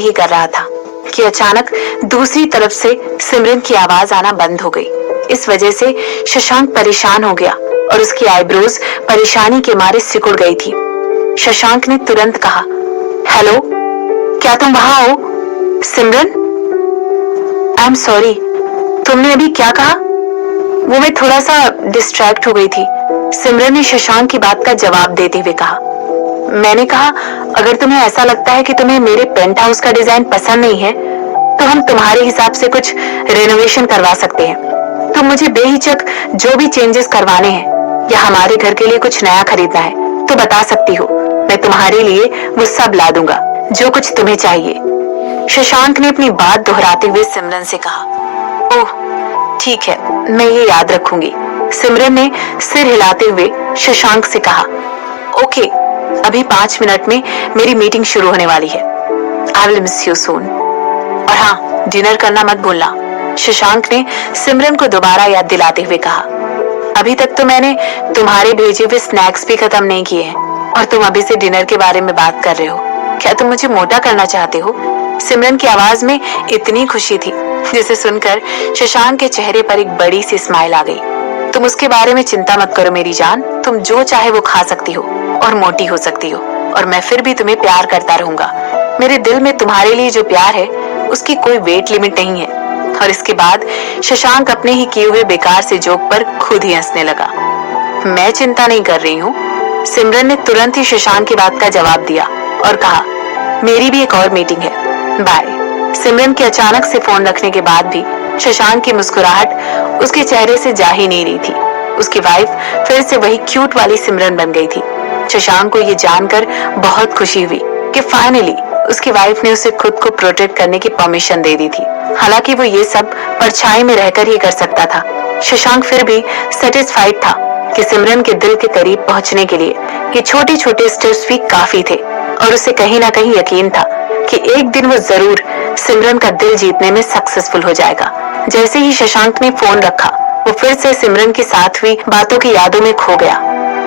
ही कर रहा था कि अचानक दूसरी तरफ से सिमरन की आवाज आना बंद हो गई। इस वजह से शशांक परेशान हो गया और उसकी आईब्रोज परेशानी के मारे सिकुड़ गई थी। शशांक ने तुरंत कहा, हेलो, क्या तुम वहां हो? सिमरन, आई एम सॉरी, तुमने अभी क्या कहा? वो मैं थोड़ा सा डिस्ट्रैक्ट हो गई थी, सिमरन ने शशांक की बात का जवाब देते हुए कहा। मैंने कहा, अगर तुम्हें ऐसा लगता है कि तुम्हें मेरे पेंट हाउस का डिजाइन पसंद नहीं है तो हम तुम्हारे हिसाब से कुछ रेनोवेशन करवा सकते हैं। तुम मुझे बेहिचक जो भी चेंजेस करवाने हैं या हमारे घर के लिए कुछ नया खरीदना है तो बता सकती हो। मैं तुम्हारे लिए वो सब ला दूंगा जो कुछ तुम्हें चाहिए। शशांक ने अपनी बात दोहराते हुए सिमरन से कहा। ओह ठीक है, मैं ये याद रखूंगी, सिमरन ने सिर हिलाते हुए शशांक से कहा। ओके, अभी 5 मिनट में मेरी मीटिंग शुरू होने वाली है। I will miss you soon. और हाँ, डिनर करना मत भूलना, शशांक ने सिमरन को दोबारा याद दिलाते हुए कहा। अभी तक तो मैंने तुम्हारे भेजे हुए स्नैक्स भी खत्म नहीं किए हैं और तुम अभी से डिनर के बारे में बात कर रहे हो। क्या तुम मुझे मोटा करना चाहते हो? सिमरन की आवाज में इतनी खुशी थी जिसे सुनकर शशांक के चेहरे पर एक बड़ी सी स्माइल आ गई। तुम उसके बारे में चिंता मत करो मेरी जान, तुम जो चाहे वो खा सकती हो और मोटी हो सकती हो और मैं फिर भी तुम्हें प्यार करता रहूंगा। मेरे दिल में तुम्हारे लिए जो प्यार है उसकी कोई वेट लिमिट नहीं है। और इसके बाद शशांक अपने ही किए हुए बेकार से जोक पर खुद ही हंसने लगा। मैं चिंता नहीं कर रही हूँ, सिमरन ने तुरंत ही शशांक की बात का जवाब दिया और कहा, मेरी भी एक और मीटिंग है, बाय। सिमरन के अचानक से फोन रखने के बाद भी शशांक की मुस्कुराहट उसके चेहरे से जा ही नहीं रही थी। उसकी वाइफ फिर से वही क्यूट वाली सिमरन बन गई थी। शशांक को ये जानकर बहुत खुशी हुई कि फाइनली उसकी वाइफ ने उसे खुद को प्रोटेक्ट करने की परमिशन दे दी थी। हालांकि वो ये सब परछाई में रहकर ही कर सकता था, शशांक फिर भी सेटिस्फाइड था कि सिमरन के दिल के करीब पहुंचने के लिए ये छोटे छोटे स्टेप्स भी काफी थे। और उसे कहीं ना कहीं यकीन था कि एक दिन वो जरूर सिमरन का दिल जीतने में सक्सेसफुल हो जाएगा। जैसे ही शशांक ने फोन रखा, वो फिर से सिमरन के साथ हुई बातों की यादों में खो गया।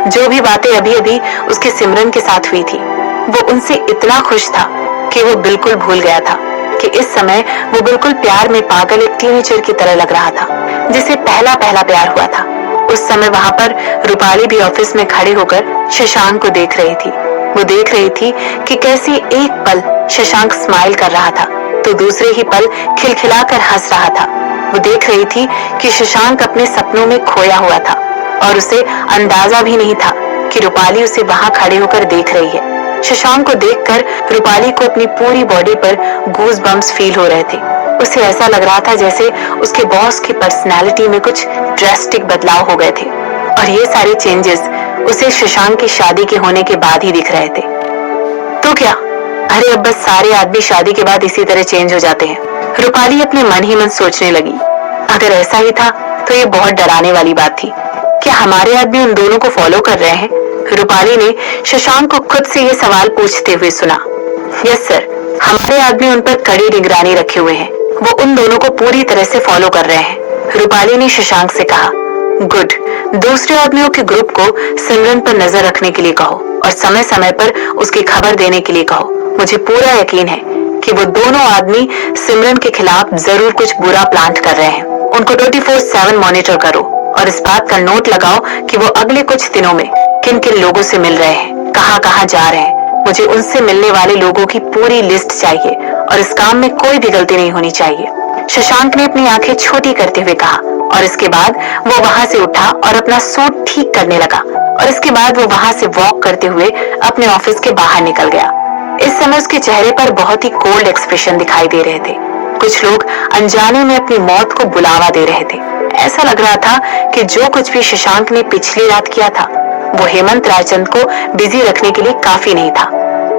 जो भी बातें अभी अभी उसके सिमरन के साथ हुई थी, वो उनसे इतना खुश था कि वो बिल्कुल भूल गया था कि इस समय वो बिल्कुल प्यार में पागल एक टीनेजर की तरह लग रहा था जिसे पहला पहला प्यार हुआ था। उस समय वहां पर रूपाली भी ऑफिस में खड़े होकर शशांक को देख रही थी। वो देख रही थी कि कैसे एक पल शशांक स्माइल कर रहा था तो दूसरे ही पल खिलखिलाकर हंस रहा था। वो देख रही थी कि शशांक अपने सपनों में खोया हुआ था और उसे अंदाजा भी नहीं था कि रूपाली उसे वहां खड़े होकर देख रही है। शशांक को देखकर रूपाली को अपनी पूरी बॉडी पर गूज बम्स फील हो रहे थे। उसे ऐसा लग रहा था जैसे उसके बॉस की पर्सनालिटी में कुछ ड्रास्टिक बदलाव हो गए थे और ये सारे चेंजेस उसे शशांक की शादी के होने के बाद ही दिख रहे थे। तो क्या, अरे अब बस सारे आदमी शादी के बाद इसी तरह चेंज हो जाते हैं, रूपाली अपने मन ही मन सोचने लगी। अगर ऐसा ही था तो ये बहुत डराने वाली बात थी। क्या हमारे आदमी उन दोनों को फॉलो कर रहे हैं? रूपाली ने शशांक को खुद से ये सवाल पूछते हुए सुना। यस सर, हमारे आदमी उन पर कड़ी निगरानी रखे हुए हैं, वो उन दोनों को पूरी तरह से फॉलो कर रहे हैं, रूपाली ने शशांक से कहा। गुड, दूसरे आदमियों के ग्रुप को सिमरन पर नजर रखने के लिए कहो और समय समय पर उसकी खबर देने के लिए कहो। मुझे पूरा यकीन है कि वो दोनों आदमी सिमरन के खिलाफ जरूर कुछ बुरा प्लान कर रहे हैं। उनको 24/7 मॉनिटर करो और इस बात का नोट लगाओ कि वो अगले कुछ दिनों में किन किन लोगों से मिल रहे हैं, कहाँ कहाँ जा रहे हैं। मुझे उनसे मिलने वाले लोगों की पूरी लिस्ट चाहिए और इस काम में कोई भी गलती नहीं होनी चाहिए, शशांक ने अपनी आंखें छोटी करते हुए कहा। और इसके बाद वो वहां से उठा और अपना सूट ठीक करने लगा और इसके बाद वो वहां से वॉक करते हुए अपने ऑफिस के बाहर निकल गया। इस समय उसके चेहरे पर बहुत ही कोल्ड एक्सप्रेशन दिखाई दे रहे थे। कुछ लोग अनजाने में अपनी मौत को बुलावा दे रहे थे। ऐसा लग रहा था कि जो कुछ भी शशांक ने पिछली रात किया था वो हेमंत रायचंद को बिजी रखने के लिए काफी नहीं था।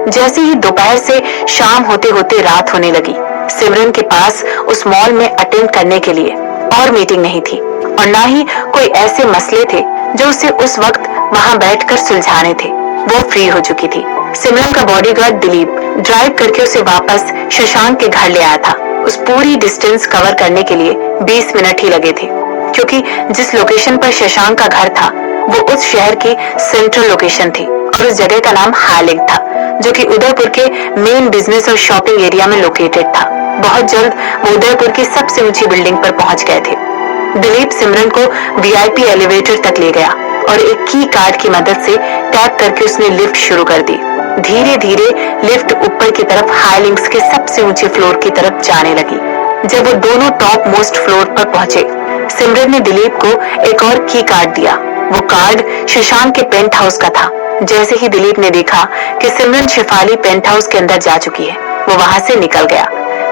जैसे ही दोपहर से शाम होते होते रात होने लगी, सिमरन के पास उस मॉल में अटेंड करने के लिए और मीटिंग नहीं थी और ना ही कोई ऐसे मसले थे जो उसे उस वक्त वहां बैठकर सुलझाने थे। वो फ्री हो चुकी थी। सिमरन का बॉडीगार्ड दिलीप ड्राइव करके उसे वापस शशांक के घर ले आया था। उस पूरी डिस्टेंस कवर करने के लिए 20 मिनट ही लगे थे क्योंकि जिस लोकेशन पर शशांक का घर था वो उस शहर की सेंट्रल लोकेशन थी और उस जगह का नाम हालिंग था। जो कि उदयपुर के मेन बिजनेस और शॉपिंग एरिया में लोकेटेड था। बहुत जल्द वो उदयपुर की सबसे ऊंची बिल्डिंग पर पहुंच गए थे। दिलीप सिमरन को वीआईपी एलिवेटर तक ले गया और एक की कार्ड की मदद से टैप करके उसने लिफ्ट शुरू कर दी। धीरे धीरे लिफ्ट ऊपर की तरफ हाईलिंक्स के सबसे ऊंचे फ्लोर की तरफ जाने लगी। जब वो दोनों टॉप मोस्ट फ्लोर पर पहुंचे, सिमरन ने दिलीप को एक और की कार्ड दिया। वो कार्ड शशांक के पेंट हाउस का था। जैसे ही दिलीप ने देखा कि सिमरन शेफाली पेंट हाउस के अंदर जा चुकी है, वो वहां से निकल गया।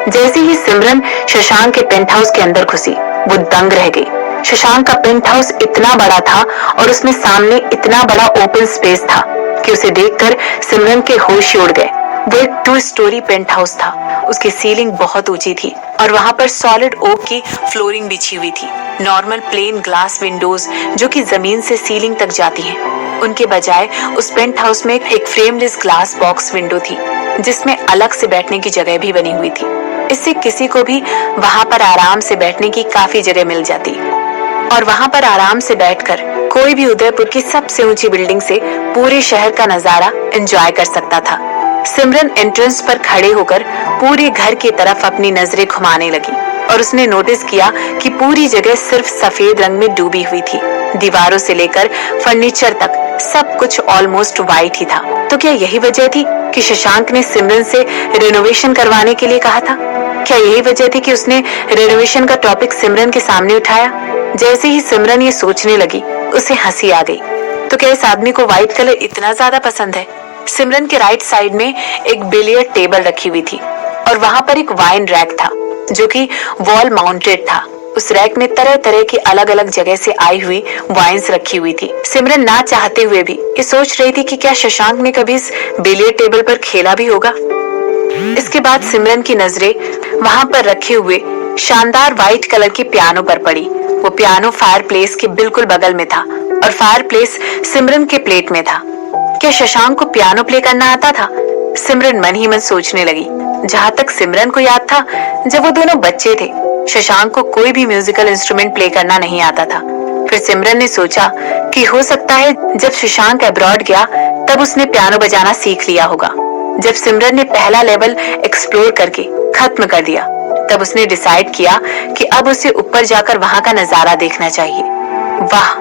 जैसे ही सिमरन शशांक के पेंट हाउस के अंदर घुसी, वो दंग रह गई। शशांक का पेंट हाउस इतना बड़ा था और उसमें सामने इतना बड़ा ओपन स्पेस था कि उसे देखकर सिमरन के होश उड़ गए। वो एक 2 स्टोरी पेंट हाउस था। उसकी सीलिंग बहुत ऊंची थी और वहां पर सॉलिड ओक की फ्लोरिंग बिछी हुई थी। नॉर्मल प्लेन ग्लास विंडोज जो कि जमीन से सीलिंग तक जाती हैं, उनके बजाय उस पेंट हाउस में एक फ्रेमलेस ग्लास बॉक्स विंडो थी जिसमें अलग से बैठने की जगह भी बनी हुई थी। इससे किसी को भी वहां पर आराम से बैठने की काफी जगह मिल जाती और वहां पर आराम से बैठकर कोई भी उदयपुर की सबसे ऊंची बिल्डिंग से पूरे शहर का नजारा एंजॉय कर सकता था। सिमरन एंट्रेंस पर खड़े होकर पूरे घर की तरफ अपनी नजरें घुमाने लगी और उसने नोटिस किया कि पूरी जगह सिर्फ सफेद रंग में डूबी हुई थी। दीवारों से लेकर फर्नीचर तक सब कुछ ऑलमोस्ट वाइट ही था। तो क्या यही वजह थी कि शशांक ने सिमरन से रेनोवेशन करवाने के लिए कहा था? क्या यही वजह थी कि उसने रेनोवेशन का टॉपिक सिमरन के सामने उठाया? जैसे ही सिमरन ये सोचने लगी, उसे हंसी आ गई। तो क्या इस आदमी को व्हाइट कलर इतना ज्यादा पसंद है? सिमरन के राइट साइड में एक बिलियर्ड टेबल रखी हुई थी और वहां पर एक वाइन रैक था जो कि वॉल माउंटेड था। उस रैक में तरह तरह की अलग अलग जगह से आई हुई वाइन्स रखी हुई थी। सिमरन ना चाहते हुए भी ये सोच रही थी कि क्या शशांक ने कभी इस बिलियर्ड टेबल पर खेला भी होगा। इसके बाद सिमरन की नजरें वहां पर रखे हुए शानदार व्हाइट कलर के पियानो पर पड़ी। वो पियानो फायरप्लेस के बिल्कुल बगल में था और फायरप्लेस सिमरन के प्लेट में था। क्या शशांक को पियानो प्ले करना आता था? सिमरन मन ही मन सोचने लगी। जहां तक सिमरन को याद था, जब वो दोनों बच्चे थे, शशांक को कोई भी म्यूजिकल इंस्ट्रूमेंट प्ले करना नहीं आता था। फिर सिमरन ने सोचा कि हो सकता है जब शशांक अब्रॉड गया तब उसने पियानो बजाना सीख लिया होगा। जब सिमरन ने पहला लेवल एक्सप्लोर करके खत्म कर दिया, तब उसने डिसाइड किया कि अब उसे ऊपर जाकर वहां का नजारा देखना चाहिए। वाह,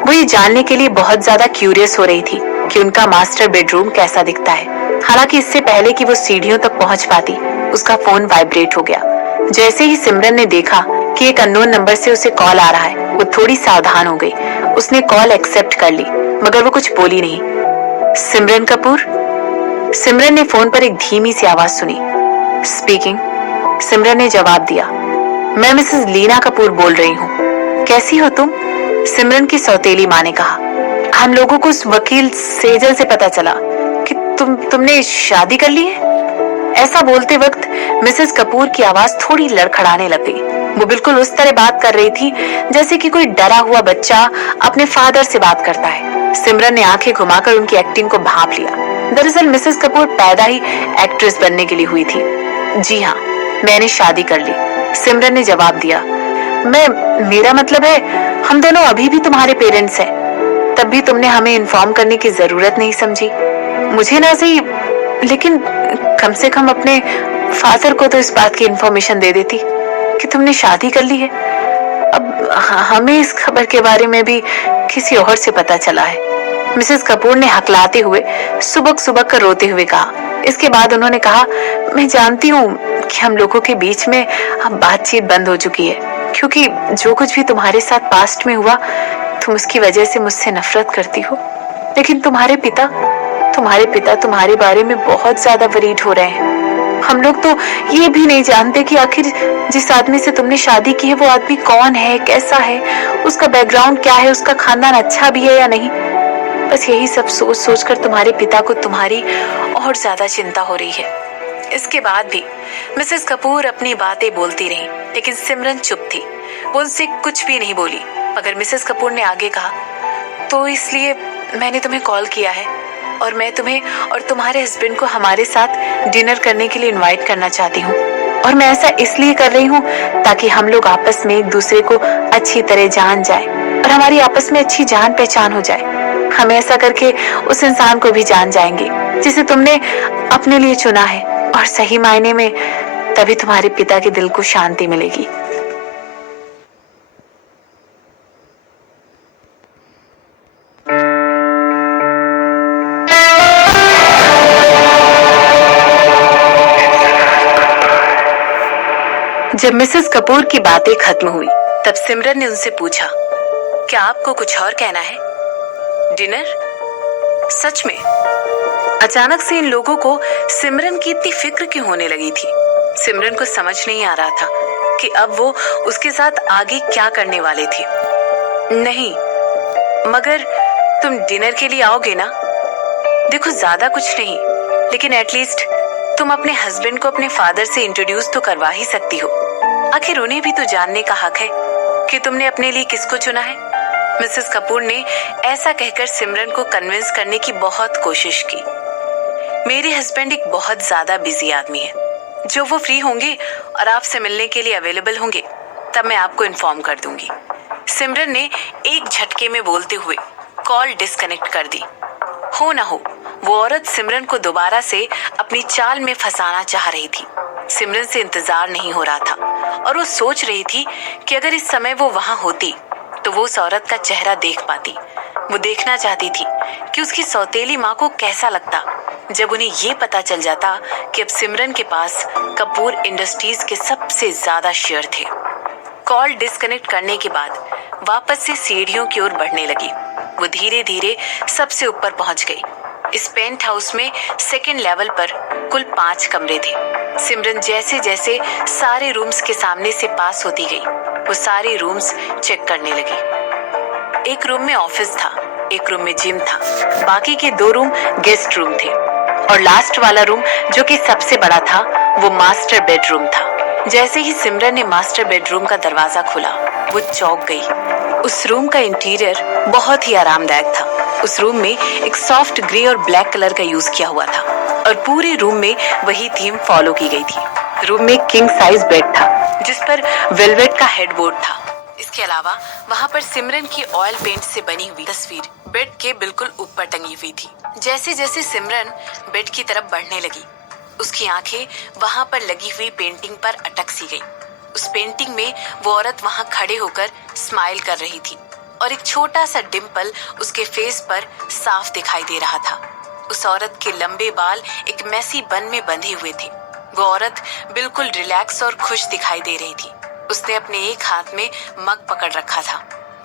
वो ये जानने के लिए बहुत ज्यादा क्यूरियस हो रही थी कि उनका मास्टर बेडरूम कैसा दिखता है। हालांकि इससे पहले कि वो सीढ़ियों तक पहुंच पाती, उसका फोन वाइब्रेट हो गया। जैसे ही सिमरन ने देखा कि एक अननोन नंबर से उसे कॉल आ रहा है, वो थोड़ी सावधान हो गई। उसने कॉल एक्सेप्ट कर ली, मगर वो कुछ बोली नहीं। सिमरन कपूर? सिमरन ने फोन पर एक धीमी सी आवाज सुनी। स्पीकिंग। सिमरन ने जवाब दिया। मैं मिसेस लीना कपूर बोल रही हूँ। कैसी हो तुम? सिमरन की सौतेली माँ ने कहा। हम लोगों को उस वकील सेजल से पता चला कि तुमने शादी कर ली है। ऐसा बोलते वक्त मिसेस कपूर की आवाज थोड़ी लड़खड़ाने लग गई। वो बिल्कुल उस तरह बात कर रही थी जैसे कि कोई डरा हुआ बच्चा अपने फादर से बात करता है। सिमरन ने आंखें घुमाकर उनकी एक्टिंग को भांप लिया। दरअसल मिसेस कपूर पैदा ही एक्ट्रेस बनने के लिए हुई थी। जी हाँ, मैंने शादी कर ली, सिमरन ने जवाब दिया। मेरा मतलब है, हम दोनों अभी भी तुम्हारे पेरेंट्स हैं। तब भी तुमने हमें इन्फॉर्म करने की जरूरत नहीं समझी। मुझे ना सही, लेकिन कम से कम अपने फादर को तो इस बात की इन्फॉर्मेशन दे देती कि तुमने शादी कर ली है। अब हमें इस खबर के बारे में भी किसी और से पता चला है। मिसेस कपूर ने हकलाते हुए सुबक सुबक कर रोते हुए कहा। इसके बाद उन्होंने कहा, मैं जानती हूँ कि हम लोगों के बीच में अब बातचीत बंद हो चुकी है, क्योंकि जो कुछ भी तुम्हारे साथ पास्ट में हुआ, तुम उसकी वजह से मुझसे नफरत करती हो। लेकिन तुम्हारे पिता तुम्हारे बारे में बहुत ज्यादा वरीड हो रहे हैं। हम लोग तो ये भी नहीं जानते कि आखिर जिस आदमी से तुमने शादी की है वो आदमी कौन है, कैसा है, उसका बैकग्राउंड क्या है, उसका खानदान अच्छा भी है या नहीं। बस यही सब सोच सोचकर तुम्हारे पिता को तुम्हारी और ज्यादा चिंता हो रही है। इसके बाद भी मिसेस कपूर अपनी बातें बोलती रही, लेकिन सिमरन चुप थी। वो उनसे कुछ भी नहीं बोली। मगर मिसेस कपूर ने आगे कहा, तो इसलिए मैंने तुम्हें कॉल किया है और मैं तुम्हें और तुम्हारे हस्बैंड को हमारे साथ डिनर करने के लिए इनवाइट करना चाहती हूँ। और मैं ऐसा इसलिए कर रही हूँ ताकि हम लोग आपस में एक दूसरे को अच्छी तरह जान जाए और हमारी आपस में अच्छी जान पहचान हो जाए। हम ऐसा करके उस इंसान को भी जान जाएंगे जिसे तुमने अपने लिए चुना है, और सही मायने में तभी तुम्हारे पिता के दिल को शांति मिलेगी। जब मिसेस कपूर की बातें खत्म हुई तब सिमरन ने उनसे पूछा, क्या आपको कुछ और कहना है? डिनर? सच में? अचानक से इन लोगों को सिमरन की इतनी फिक्र क्यों होने लगी थी? सिमरन को समझ नहीं आ रहा था कि अब वो उसके साथ आगे क्या करने वाले थे। नहीं, मगर तुम डिनर के लिए आओगे ना? देखो, ज्यादा कुछ नहीं, लेकिन एटलीस्ट तुम अपने हस्बैंड को अपने फादर से इंट्रोड्यूस तो करवा ही सकती हो। आखिर उन्हें भी तो जानने का हक है कि तुमने अपने लिए किसको चुना है। मिसेस कपूर ने ऐसा कहकर सिमरन को कन्विंस करने की बहुत कोशिश की। मेरे हस्बैंड एक बहुत ज्यादा बिजी आदमी है। जो वो फ्री होंगे और आपसे मिलने के लिए अवेलेबल होंगे तब मैं आपको इन्फॉर्म कर दूंगी। सिमरन ने एक झटके में बोलते हुए कॉल डिस्कनेक्ट कर दी। हो ना हो, वो औरत सिमरन को दोबारा से अपनी चाल में फंसाना चाह रही थी। सिमरन से इंतजार नहीं हो रहा था और वो सोच रही थी कि अगर इस समय वो वहां होती तो वो उस औरत का चेहरा देख पाती। वो देखना चाहती थी कि उसकी सौतेली माँ को कैसा लगता जब उन्हें ये पता चल जाता कि अब सिमरन के पास कपूर इंडस्ट्रीज के सबसे ज्यादा शेयर थे। कॉल डिस्कनेक्ट करने के बाद वापस से सीढ़ियों की ओर बढ़ने लगी। वो धीरे धीरे सबसे ऊपर पहुंच गई। इस पेंट हाउस में सेकंड लेवल पर कुल 5 कमरे थे। सिमरन जैसे जैसे सारे रूम्स के सामने से पास होती गई, वो सारे रूम्स चेक करने लगी। एक रूम में ऑफिस था, एक रूम में जिम था, बाकी के 2 रूम गेस्ट रूम थे और लास्ट वाला रूम जो कि सबसे बड़ा था वो मास्टर बेडरूम था। जैसे ही सिमरन ने मास्टर बेडरूम का दरवाजा खोला वो चौंक गई। उस रूम का इंटीरियर बहुत ही आरामदायक था। उस रूम में एक सॉफ्ट ग्रे और ब्लैक कलर का यूज किया हुआ था और पूरे रूम में वही थीम फॉलो की गई थी। रूम में किंग साइज बेड था जिस पर वेलवेट का हेडबोर्ड था। इसके अलावा वहाँ पर सिमरन की ऑयल पेंट से बनी हुई तस्वीर बेड के बिल्कुल ऊपर टंगी हुई थी। जैसे जैसे सिमरन बेड की तरफ बढ़ने लगी उसकी आंखें वहाँ पर लगी हुई पेंटिंग पर अटक सी गई। उस पेंटिंग में वो औरत वहाँ खड़े होकर स्माइल कर रही थी और एक छोटा सा डिम्पल उसके फेस पर साफ दिखाई दे रहा था। उस औरत के लंबे बाल एक मैसी बन में बंधे हुए थे। वो औरत बिल्कुल रिलैक्स और खुश दिखाई दे रही थी। उसने अपने एक हाथ में मग पकड़ रखा था।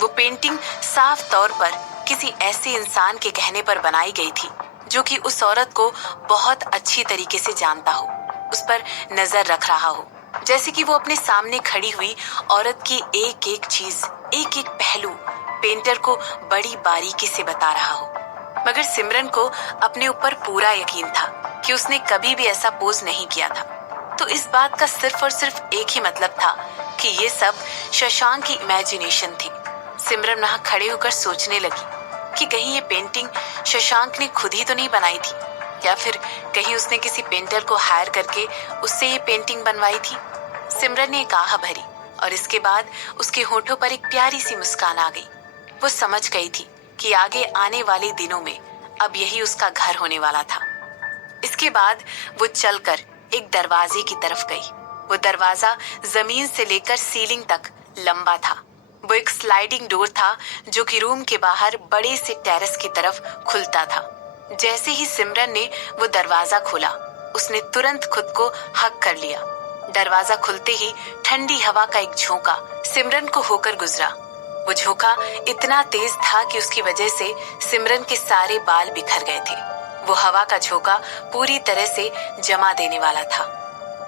वो पेंटिंग साफ तौर पर किसी ऐसे इंसान के कहने पर बनाई गई थी जो कि उस औरत को बहुत अच्छी तरीके से जानता हो, उस पर नजर रख रहा हो, जैसे कि वो अपने सामने खड़ी हुई औरत की एक एक चीज, एक एक पहलू पेंटर को बड़ी बारीकी से बता रहा हो। मगर सिमरन को अपने ऊपर पूरा यकीन था कि उसने कभी भी ऐसा पोज नहीं किया था। तो इस बात का सिर्फ और सिर्फ एक ही मतलब था कि ये सब शशांक की इमेजिनेशन थी। सिमरन वहां खड़े होकर सोचने लगी कि कहीं ये पेंटिंग शशांक ने खुद ही तो नहीं बनाई थी, या फिर कहीं उसने किसी पेंटर को हायर करके उससे ये पेंटिंग बनवाई थी। सिमरन ने एक आह भरी और इसके बाद उसके होठों पर एक प्यारी सी मुस्कान आ गई। वो समझ गई थी कि आगे आने वाले दिनों में अब यही उसका घर होने वाला था। इसके बाद वो चलकर एक दरवाजे की तरफ गई। वो दरवाजा जमीन से लेकर सीलिंग तक लंबा था। वो एक स्लाइडिंग डोर था जो कि रूम के बाहर बड़े से टेरेस की तरफ खुलता था। जैसे ही सिमरन ने वो दरवाजा खोला उसने तुरंत खुद को हक कर लिया। दरवाजा खुलते ही ठंडी हवा का एक झोंका सिमरन को होकर गुजरा। वो झोंका इतना तेज था कि उसकी वजह से सिमरन के सारे बाल बिखर गए थे। वो हवा का झोंका पूरी तरह से जमा देने वाला था।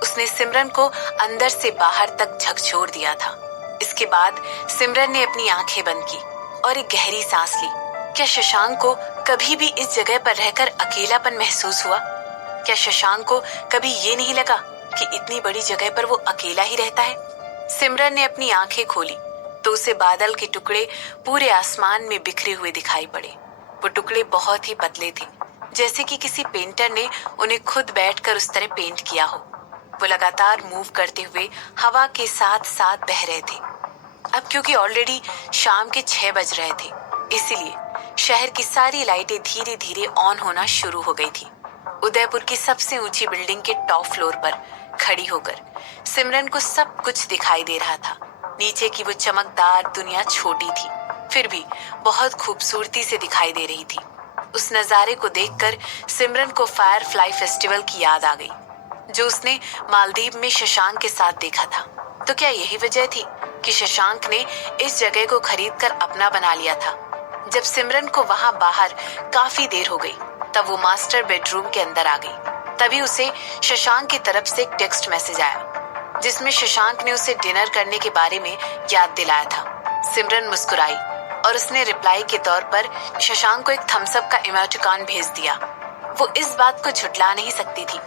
उसने सिमरन को अंदर से बाहर तक झकझोर दिया था। इसके बाद सिमरन ने अपनी आंखें बंद की और एक गहरी सांस ली। क्या शशांक को कभी भी इस जगह पर रहकर अकेलापन महसूस हुआ? क्या शशांक को कभी ये नहीं लगा कि इतनी बड़ी जगह पर वो अकेला ही रहता है? सिमरन ने अपनी आंखें खोली तो उसे बादल के टुकड़े पूरे आसमान में बिखरे हुए दिखाई पड़े। वो टुकड़े बहुत ही पतले थे, जैसे कि किसी पेंटर ने उन्हें खुद बैठकर उस तरह पेंट किया हो। वो लगातार मूव करते हुए हवा के साथ साथ बह रहे थे। अब क्योंकि ऑलरेडी शाम के 6 बज रहे थे, इसीलिए शहर की सारी लाइटें धीरे धीरे ऑन होना शुरू हो गई थी। उदयपुर की सबसे ऊंची बिल्डिंग के टॉप फ्लोर पर खड़ी होकर सिमरन को सब कुछ दिखाई दे रहा था। नीचे की वो चमकदार दुनिया छोटी थी, फिर भी बहुत खूबसूरती से दिखाई दे रही थी। उस नजारे को देखकर सिमरन को फायरफ्लाई फेस्टिवल की याद आ गई, जो उसने मालदीव में शशांक के साथ देखा था। तो क्या यही वजह थी कि शशांक ने इस जगह को खरीदकर अपना बना लिया था? जब सिमरन को वहां बाहर काफी देर हो गई, तब वो मास्टर बेडरूम के अंदर आ गई। तभी उसे शशांक की तरफ से एक टेक्स्ट मैसेज आया, जिसमें शशांक ने उसे डिनर करने के बारे में याद दिलाया था। सिमरन मुस्कुराई और उसने रिप्लाई के तौर पर शशांक को एक थम्स अप का इमोटिकॉन भेज दिया। वो इस बात को झुठला नहीं सकती थी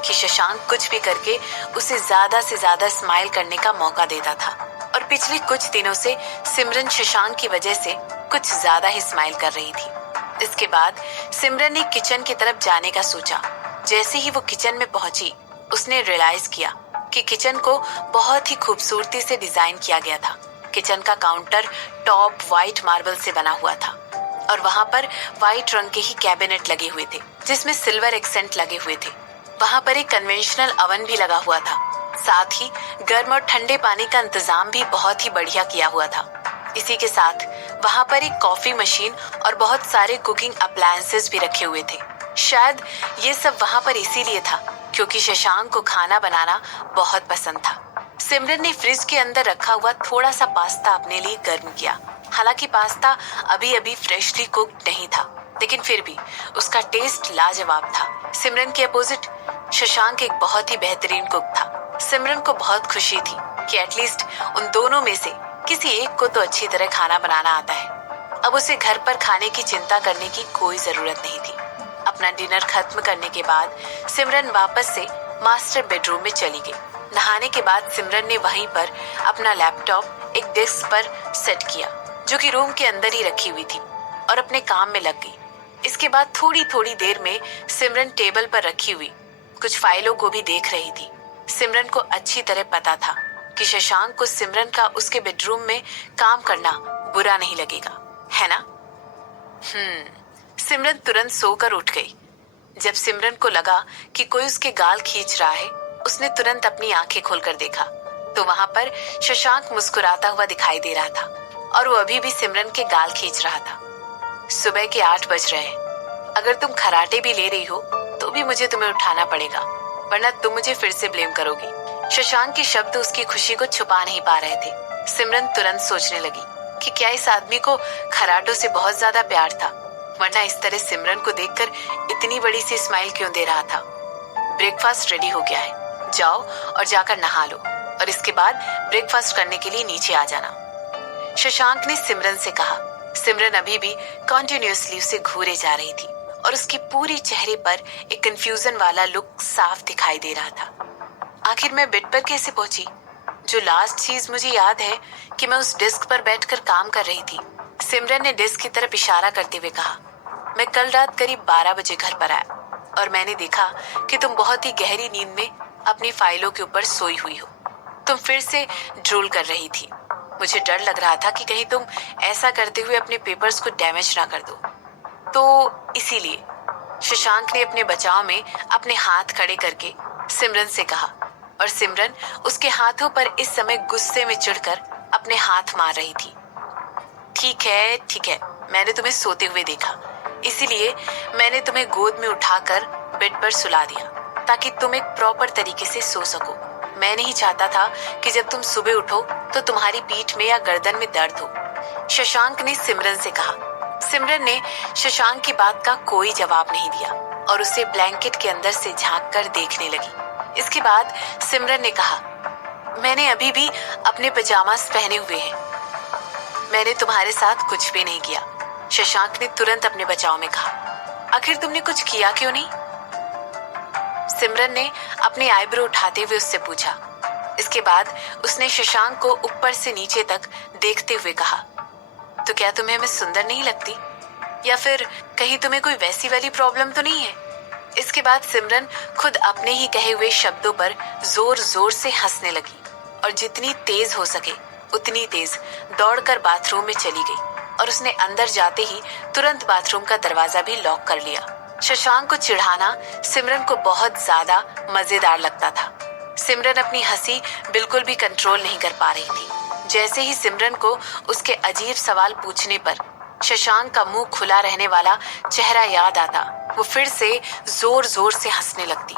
कि शशांक कुछ भी करके उसे ज्यादा से ज्यादा स्माइल करने का मौका देता था, और पिछले कुछ दिनों से सिमरन शशांक की वजह से कुछ ज्यादा ही स्माइल कर रही थी। इसके बाद सिमरन ने किचन की तरफ जाने का सोचा। जैसे ही वो किचन में पहुंची, उसने रियलाइज किया कि किचन को बहुत ही खूबसूरती से डिजाइन किया गया था। किचन का काउंटर टॉप व्हाइट मार्बल से बना हुआ था, और वहां पर व्हाइट रंग के ही कैबिनेट लगे हुए थे, जिसमें सिल्वर एक्सेंट लगे हुए थे। वहां पर एक कन्वेंशनल ओवन भी लगा हुआ था। साथ ही गर्म और ठंडे पानी का इंतजाम भी बहुत ही बढ़िया किया हुआ था। इसी के साथ वहां पर एक कॉफी मशीन और बहुत सारे कुकिंग अप्लायंसेस भी रखे हुए थे। शायद ये सब वहां पर इसीलिए था क्योंकि शशांक को खाना बनाना बहुत पसंद था। सिमरन ने फ्रिज के अंदर रखा हुआ थोड़ा सा पास्ता अपने लिए गर्म किया। हालांकि पास्ता अभी अभी फ्रेशली कुक्ड नहीं था, लेकिन फिर भी उसका टेस्ट लाजवाब था। सिमरन के अपोजिट शशांक एक बहुत ही बेहतरीन कुक था। सिमरन को बहुत खुशी थी कि एटलीस्ट उन दोनों में से किसी एक को तो अच्छी तरह खाना बनाना आता है। अब उसे घर पर खाने की चिंता करने की कोई जरूरत नहीं थी। अपना डिनर खत्म करने के बाद सिमरन वापस से मास्टर बेडरूम में चली गई। नहाने के बाद सिमरन ने वहीं पर अपना लैपटॉप एक डेस्क पर सेट किया, जो कि रूम के अंदर ही रखी हुई थी, और अपने काम में लग गई। इसके बाद थोड़ी थोड़ी देर में सिमरन टेबल पर रखी हुई कुछ फाइलों को भी देख रही थी। सिमरन को अच्छी तरह पता था कि शशांक को सिमरन का उसके बेडरूम में काम करना बुरा नहीं लगेगा, है ना? सिमरन तुरंत सोकर उठ गई। जब सिमरन को लगा कि कोई उसके गाल खींच रहा है, उसने तुरंत अपनी आंखें खोलकर देखा तो वहां पर शशांक मुस्कुराता हुआ दिखाई दे रहा था, और वो अभी भी सिमरन के गाल खींच रहा था। सुबह के 8 बज रहे हैं। अगर तुम खराटे भी ले रही हो तो भी मुझे तुम्हें उठाना पड़ेगा, वरना तुम मुझे फिर से ब्लेम करोगी। शशांक के शब्द उसकी खुशी को छुपा नहीं पा रहे थे। सिमरन तुरंत सोचने लगी कि क्या इस आदमी को खराटों से बहुत ज्यादा प्यार था, वरना इस तरह सिमरन को देखकर इतनी बड़ी सी स्माइल क्यों दे रहा था। ब्रेकफास्ट रेडी हो गया है, जाओ और जाकर नहा लो, और इसके बाद ब्रेकफास्ट करने के लिए नीचे आ जाना, शशांक ने सिमरन से कहा। सिमरन अभी भी कॉन्टिन्यूअसली उसे घूरे जा रही थी, और उसके पूरे चेहरे पर एक कंफ्यूजन वाला लुक साफ दिखाई दे रहा था। आखिर मैं बेड पर कैसे पहुंची? जो लास्ट चीज मुझे याद है कि मैं उस डेस्क पर बैठकर काम कर रही थी। सिमरन ने डेस्क की तरफ इशारा करते हुए कहा। मैं कल रात करीब 12 बजे घर पर आया, और मैंने देखा कि तुम बहुत ही गहरी नींद में अपनी फाइलों के ऊपर सोई हुई हो। तुम फिर से ड्रोल कर रही थी। मुझे डर लग रहा था कि कहीं तुम ऐसा करते हुए अपने पेपर्स को डैमेज ना कर दो, तो इसीलिए। शशांक ने अपने बचाव में अपने हाथ खड़े करके सिमरन से कहा, और सिमरन उसके हाथों पर इस समय गुस्से में चिढ़कर अपने हाथ मार रही थी। ठीक है, मैंने तुम्हें सोते हुए देखा, इसीलिए मैंने तुम्हें गोद में उठाकर बेड पर सुला दिया, ताकि तुम एक प्रॉपर तरीके से सो सको। मैं नहीं चाहता था कि जब तुम सुबह उठो तो तुम्हारी पीठ में या गर्दन में दर्द हो, शशांक ने सिमरन से कहा। सिमरन ने शशांक की बात का कोई जवाब नहीं दिया, और उसे ब्लैंकेट के अंदर से झांक कर देखने लगी। इसके बाद सिमरन ने कहा, मैंने अभी भी अपने पजामास पहने हुए हैं, मैंने तुम्हारे साथ कुछ भी नहीं किया। शशांक ने तुरंत अपने बचाव में कहा। आखिर तुमने कुछ किया क्यों नहीं? सिमरन ने अपनी आईब्रो उठाते हुए उससे पूछा। इसके बाद उसने शशांक को ऊपर से नीचे तक देखते हुए कहा, तो क्या तुम्हें मैं सुंदर नहीं लगती, या फिर कहीं तुम्हें कोई वैसी वाली प्रॉब्लम तो नहीं है? इसके बाद सिमरन खुद अपने ही कहे हुए शब्दों पर जोर जोर से हंसने लगी, और जितनी तेज हो सके उतनी तेज दौड़कर बाथरूम में चली गई, और उसने अंदर जाते ही तुरंत बाथरूम का दरवाजा भी लॉक कर लिया। शशांक को चिढ़ाना सिमरन को बहुत ज्यादा मजेदार लगता था। सिमरन अपनी हंसी बिल्कुल भी कंट्रोल नहीं कर पा रही थी। जैसे ही सिमरन को उसके अजीब सवाल पूछने पर शशांक का मुंह खुला रहने वाला चेहरा याद आता, वो फिर से जोर जोर से हंसने लगती।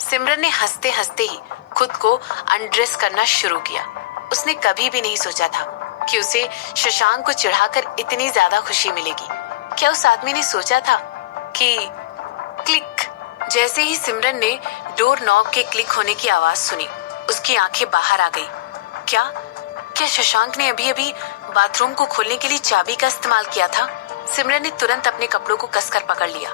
सिमरन ने हंसते हंसते ही खुद को अनड्रेस करना शुरू किया। उसने कभी भी नहीं सोचा था कि उसे शशांक को चिढ़ाकर इतनी ज्यादा खुशी मिलेगी। क्या उस आदमी ने सोचा था कि क्लिक। जैसे ही सिमरन ने डोर नॉब के क्लिक होने की आवाज सुनी, उसकी आंखें बाहर आ गई। क्या शशांक ने अभी अभी बाथरूम को खोलने के लिए चाबी का इस्तेमाल किया था? सिमरन ने तुरंत अपने कपड़ों को कसकर पकड़ लिया,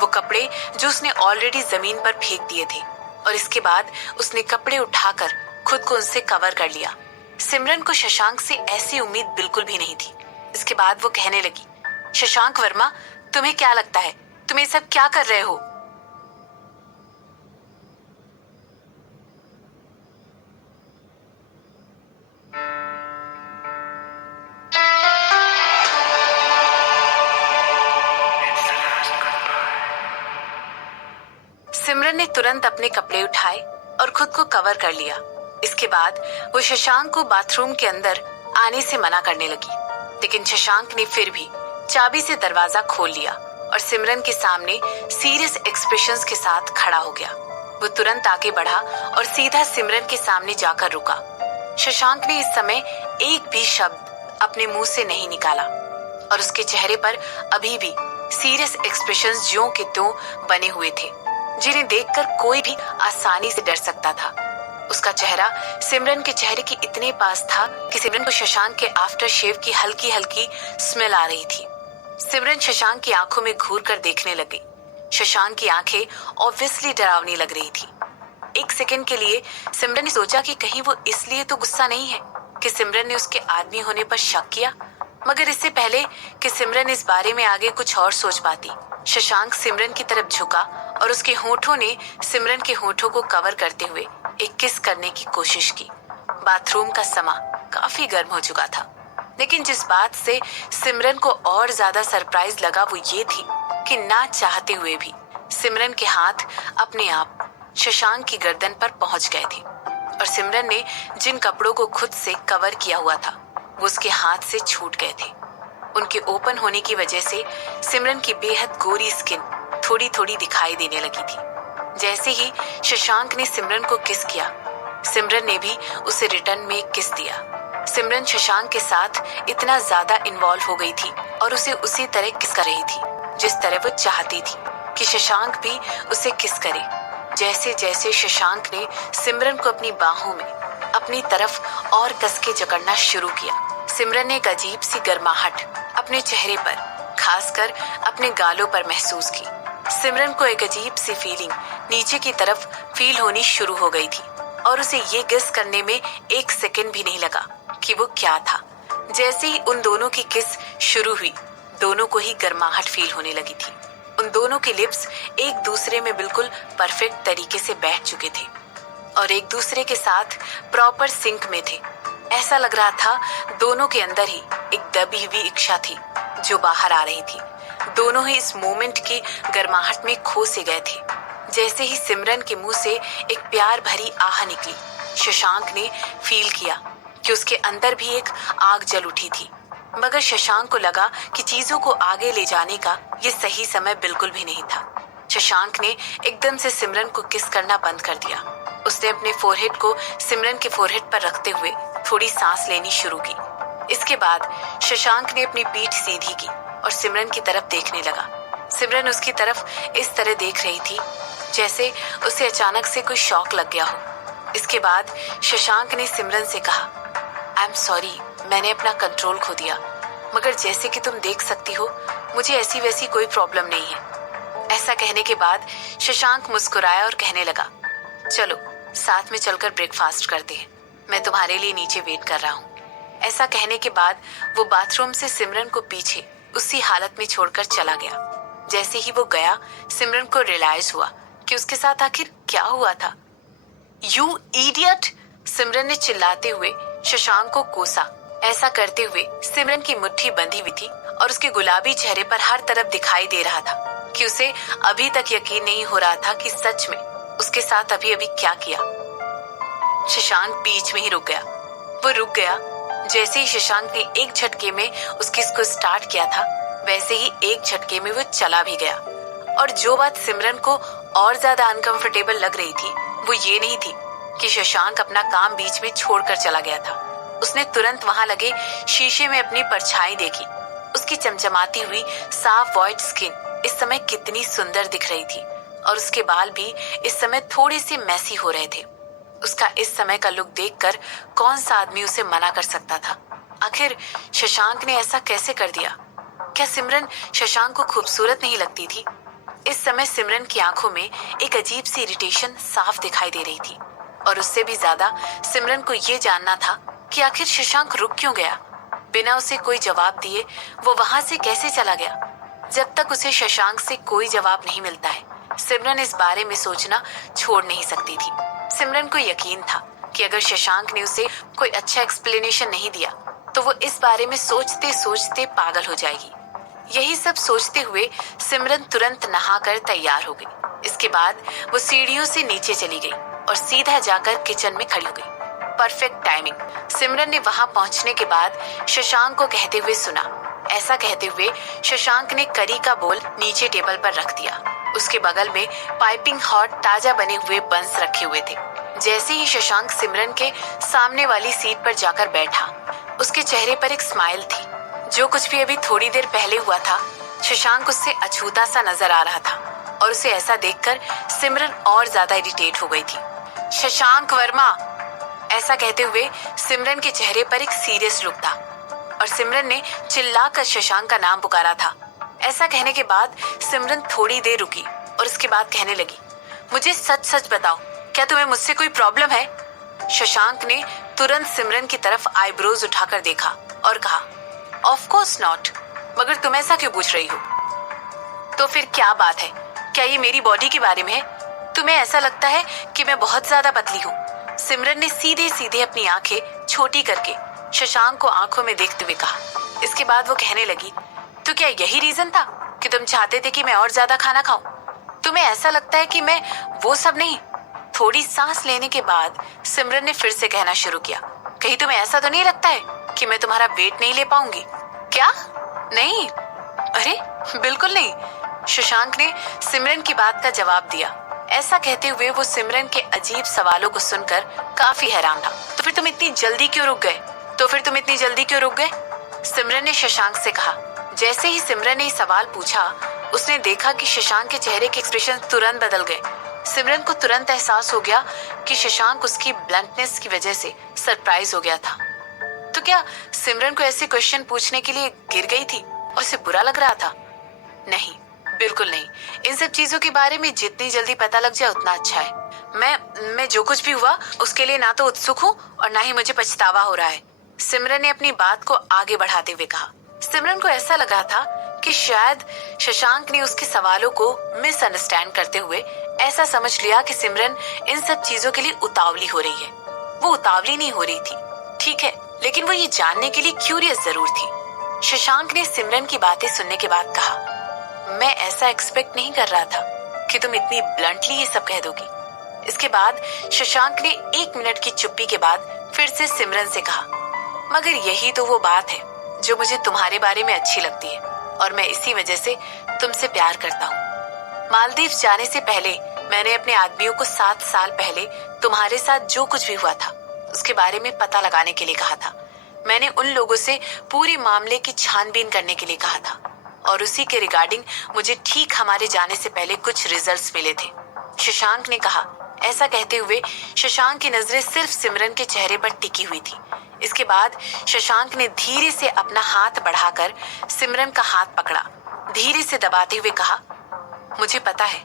वो कपड़े जो उसने ऑलरेडी जमीन पर फेंक दिए थे, और इसके बाद उसने कपड़े उठाकर खुद को उनसे कवर कर लिया। सिमरन को शशांक से ऐसी उम्मीद बिल्कुल भी नहीं थी। इसके बाद वो कहने लगी, शशांक वर्मा, तुम्हें क्या लगता है तुम ये सब क्या कर रहे हो? सिमरन ने तुरंत अपने कपड़े उठाए और खुद को कवर कर लिया। इसके बाद वो शशांक को बाथरूम के अंदर आने से मना करने लगी, लेकिन शशांक ने फिर भी चाबी से दरवाजा खोल लिया और सिमरन के सामने सीरियस एक्सप्रेशंस के साथ खड़ा हो गया। वो तुरंत आगे बढ़ा और सीधा सिमरन के सामने जाकर रुका। शशांक ने इस समय एक भी शब्द अपने मुंह से नहीं निकाला और उसके चेहरे पर अभी भी सीरियस एक्सप्रेशंस ज्यों के त्यों बने हुए थे, जिन्हें देखकर कोई भी आसानी से डर सकता था। उसका चेहरा सिमरन के चेहरे के इतने पास था कि सिमरन को शशांक के आफ्टर शेव की हल्की हल्की स्मेल आ रही थी। सिमरन शशांक की आंखों में घूर कर देखने लगी। शशांक की आंखें ऑब्वियसली डरावनी लग रही थी। एक सेकंड के लिए सिमरन ने सोचा कि कहीं वो इसलिए तो गुस्सा नहीं है कि सिमरन ने उसके आदमी होने पर शक किया, मगर इससे पहले कि सिमरन इस बारे में आगे कुछ और सोच पाती, शशांक सिमरन की तरफ झुका और उसके होठों ने सिमरन के होठों को कवर करते हुए एक किस करने की कोशिश की। बाथरूम का समा काफी गर्म हो चुका था, लेकिन जिस बात से सिमरन को और ज्यादा सरप्राइज लगा वो ये थी कि ना चाहते हुए भी सिमरन के हाथ अपने आप शशांक की गर्दन पर पहुंच गए थे और सिमरन ने जिन कपड़ों को खुद से कवर किया हुआ था वो उसके हाथ से छूट गए थे। उनके ओपन होने की वजह से सिमरन की बेहद गोरी स्किन थोड़ी थोड़ी दिखाई देने लगी थी। जैसे ही शशांक ने सिमरन को किस किया, सिमरन ने भी उसे रिटर्न में एक किस दिया। सिमरन शशांक के साथ इतना ज्यादा इन्वॉल्व हो गई थी और उसे उसी तरह किस कर रही थी जिस तरह वो चाहती थी कि शशांक भी उसे किस करे। जैसे जैसे शशांक ने सिमरन को अपनी बाहों में अपनी तरफ और कस के जकड़ना शुरू किया, सिमरन ने एक अजीब सी गर्माहट अपने चेहरे पर, खासकर अपने गालों पर महसूस की। सिमरन को एक अजीब सी फीलिंग नीचे की तरफ फील होनी शुरू हो गई थी और उसे ये गेस करने में एक सेकंड भी नहीं लगा कि वो क्या था। जैसे ही उन दोनों की किस शुरू हुई, दोनों को ही गर्माहट फील होने लगी थी। उन दोनों के लिप्स एक दूसरे में बिल्कुल परफेक्ट तरीके से बैठ चुके थे और एक दूसरे के साथ प्रॉपर सिंक में थे। ऐसा लग रहा था दोनों के अंदर ही एक दबी हुई इच्छा थी जो बाहर आ रही थी। दोनों ही इस मोमेंट की गर्माहट में खो से गए थे। जैसे ही सिमरन के मुंह से एक प्यार भरी आह निकली, शशांक ने फील किया कि उसके अंदर भी एक आग जल उठी थी, मगर शशांक को लगा कि चीजों को आगे ले जाने का ये सही समय बिल्कुल भी नहीं था। शशांक ने एकदम से सिमरन को किस करना बंद कर दिया। उसने अपने फोरहेड को सिमरन के फोरहेड पर रखते हुए थोड़ी सांस लेनी शुरू की। इसके बाद शशांक ने अपनी पीठ सीधी की और सिमरन की तरफ देखने लगा। सिमरन उसकी तरफ इस तरह देख रही थी जैसे उसे अचानक से कोई शॉक लग गया हो। इसके बाद शशांक ने सिमरन से कहा, आई एम सॉरी, मैंने अपना कंट्रोल खो दिया, मगर जैसे कि तुम देख सकती हो मुझे ऐसी वैसी कोई प्रॉब्लम नहीं है। ऐसा कहने के बाद शशांक मुस्कुराया और कहने लगा, चलो साथ में चलकर ब्रेकफास्ट करते हैं, मैं तुम्हारे लिए नीचे वेट कर रहा हूँ। ऐसा कहने के बाद वो बाथरूम से सिमरन को पीछे उसी हालत में छोड़कर चला गया। जैसे ही वो गया, सिमरन को रियलाइज हुआ कि उसके साथ आखिर क्या हुआ था। You idiot! सिमरन ने चिल्लाते हुए शशांक को कोसा। ऐसा करते हुए सिमरन की मुट्ठी बंधी हुई थी और उसके गुलाबी चेहरे पर हर तरफ दिखाई दे रहा था कि उसे अभी तक यकीन नहीं हो रहा था कि सच में उसके साथ अभी अभी क्या किया। शशांक बीच में ही रुक गया। वो रुक गया जैसे ही शशांक ने एक झटके में उस किस को स्टार्ट किया था, वैसे ही एक झटके में वो चला भी गया। और जो बात सिमरन को और ज्यादा अनकंफर्टेबल लग रही थी वो ये नहीं थी कि शशांक अपना काम बीच में छोड़कर चला गया था। उसने तुरंत वहां लगे शीशे में अपनी परछाई देखी। उसकी चमचमाती हुई साफ व्हाइट स्किन इस समय कितनी सुंदर दिख रही थी और उसके बाल भी इस समय थोड़े से मैसी हो रहे थे। उसका इस समय का लुक देखकर कौन सा आदमी उसे मना कर सकता था। आखिर शशांक ने ऐसा कैसे कर दिया? क्या सिमरन शशांक को खूबसूरत नहीं लगती थी? इस समय सिमरन की आंखों में एक अजीब सी इरिटेशन साफ दिखाई दे रही थी और उससे भी ज्यादा सिमरन को ये जानना था कि आखिर शशांक रुक क्यों गया। बिना उसे कोई जवाब दिए वो वहां से कैसे चला गया? जब तक उसे शशांक से कोई जवाब नहीं मिलता है, सिमरन इस बारे में सोचना छोड़ नहीं सकती थी। सिमरन को यकीन था कि अगर शशांक ने उसे कोई अच्छा एक्सप्लेनेशन नहीं दिया तो वो इस बारे में सोचते सोचते पागल हो जाएगी। यही सब सोचते हुए सिमरन तुरंत नहाकर तैयार हो गई। इसके बाद वो सीढ़ियों से नीचे चली गई और सीधा जाकर किचन में खड़ी हो गई। Perfect timing. सिमरन ने वहां पहुंचने के बाद शशांक को कहते हुए सुना। ऐसा कहते हुए शशांक ने करी का बोल नीचे टेबल पर रख दिया। उसके बगल में पाइपिंग हॉट ताजा बने हुए बंस रखे हुए थे। जैसे ही शशांक सिमरन के सामने वाली सीट पर जाकर बैठा, उसके चेहरे पर एक स्माइल थी। जो कुछ भी अभी थोड़ी देर पहले हुआ था, शशांक उससे अछूता सा नजर आ रहा था और उसे ऐसा देखकर सिमरन और ज्यादा इरिटेट हो गई थी। शशांक वर्मा, ऐसा कहते हुए सिमरन के चेहरे पर एक सीरियस लुक था और सिमरन ने चिल्लाकर शशांक का नाम पुकारा था। ऐसा कहने के बाद सिमरन थोड़ी देर रुकी और उसके बाद कहने लगी, मुझे सच सच बताओ, क्या तुम्हें मुझसे कोई प्रॉब्लम है? शशांक ने तुरंत सिमरन की तरफ आईब्रोज उठाकर देखा और कहा, ऑफ कोर्स नॉट, मगर तुम ऐसा क्यों पूछ रही हो? तो फिर क्या बात है? क्या ये मेरी बॉडी के बारे में है? तुम्हें ऐसा लगता है कि मैं बहुत ज्यादा पतली हूँ? सिमरन ने सीधे सीधे अपनी आंखें छोटी करके शशांक को आंखों में देखते हुए कहा। इसके बाद वो कहने लगी, तो क्या यही रीजन था कि तुम चाहते थे कि मैं और ज्यादा खाना खाऊं? तुम्हें ऐसा लगता है कि मैं वो सब नहीं? थोड़ी सांस लेने के बाद सिमरन ने फिर से कहना शुरू किया, कहीं तुम्हें ऐसा तो नहीं लगता है कि मैं तुम्हारा वेट नहीं ले पाऊंगी? क्या? नहीं? अरे बिल्कुल नहीं। शशांक ने सिमरन की बात का जवाब दिया। ऐसा कहते हुए वो सिमरन के अजीब सवालों को सुनकर काफी हैरान था। तो फिर तुम इतनी जल्दी क्यों रुक गए? सिमरन ने शशांक से कहा। जैसे ही सिमरन ने सवाल पूछा, उसने देखा कि शशांक के चेहरे के एक्सप्रेशन तुरंत बदल गए। सिमरन को तुरंत एहसास हो गया कि शशांक उसकी ब्लंटनेस की वजह से सरप्राइज हो गया था। तो क्या सिमरन को ऐसे क्वेश्चन पूछने के लिए गिर गई थी और उसे बुरा लग रहा था? नहीं, बिल्कुल नहीं। इन सब चीजों के बारे में जितनी जल्दी पता लग जाए उतना अच्छा है। मैं जो कुछ भी हुआ उसके लिए ना तो उत्सुक हूँ और ना ही मुझे पछतावा हो रहा है। सिमरन ने अपनी बात को आगे बढ़ाते हुए कहा। सिमरन को ऐसा लगा था कि शायद शशांक ने उसके सवालों को मिसअंडरस्टैंड करते हुए ऐसा समझ लिया कि सिमरन इन सब चीजों के लिए उतावली हो रही है। वो उतावली नहीं हो रही थी, ठीक है, लेकिन वो ये जानने के लिए क्यूरियस जरूर थी। शशांक ने सिमरन की बातें सुनने के बाद कहा, मैं ऐसा एक्सपेक्ट नहीं कर रहा था कि तुम इतनी ब्लंटली ये सब कह दोगी। इसके बाद शशांक ने 1 मिनट की चुप्पी के बाद फिर से सिमरन से कहा, मगर यही तो वो बात है जो मुझे तुम्हारे बारे में अच्छी लगती है और मैं इसी वजह से तुमसे प्यार करता हूँ। मालदीव जाने से पहले मैंने अपने आदमियों को 7 साल पहले तुम्हारे साथ जो कुछ भी हुआ था उसके बारे में पता लगाने के लिए कहा था। मैंने उन लोगों से पूरे मामले की छानबीन करने के लिए कहा था और उसी के रिगार्डिंग मुझे ठीक हमारे जाने से पहले कुछ रिजल्ट्स मिले थे, शशांक ने कहा। ऐसा कहते हुए शशांक की नजरें सिर्फ सिमरन के चेहरे पर टिकी हुई थी। इसके बाद शशांक ने धीरे से अपना हाथ बढ़ाकर सिमरन का हाथ पकड़ा, धीरे से दबाते हुए कहा, मुझे पता है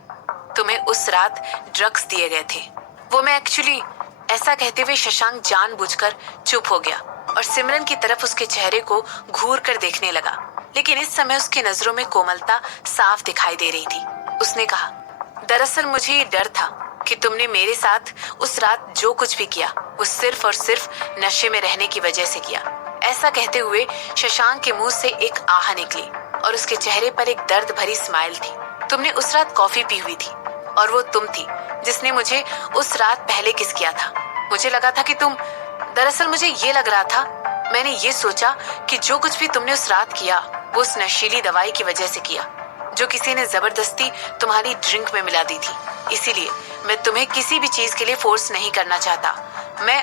तुम्हें उस रात ड्रग्स दिए गए थे। वो मैं एक्चुअली। ऐसा कहते हुए शशांक जानबूझकर चुप हो गया और सिमरन की तरफ उसके चेहरे को घूर कर देखने लगा, लेकिन इस समय उसकी नजरों में कोमलता साफ दिखाई दे रही थी। उसने कहा, दरअसल मुझे ये डर था कि तुमने मेरे साथ उस रात जो कुछ भी किया वो सिर्फ और सिर्फ नशे में रहने की वजह से किया। ऐसा कहते हुए शशांक के मुंह से एक आह निकली और उसके चेहरे पर एक दर्द भरी स्माइल थी। तुमने उस रात कॉफी पी हुई थी और वो तुम थी जिसने मुझे उस रात पहले किस किया था। मुझे लगा था कि तुम, दरअसल मुझे ये लग रहा था, मैंने ये सोचा कि जो कुछ भी तुमने उस रात किया वो उस नशीली दवाई की वजह से किया जो किसी ने जबरदस्ती तुम्हारी ड्रिंक में मिला दी थी। इसीलिए मैं तुम्हें किसी भी चीज के लिए फोर्स नहीं करना चाहता। मैं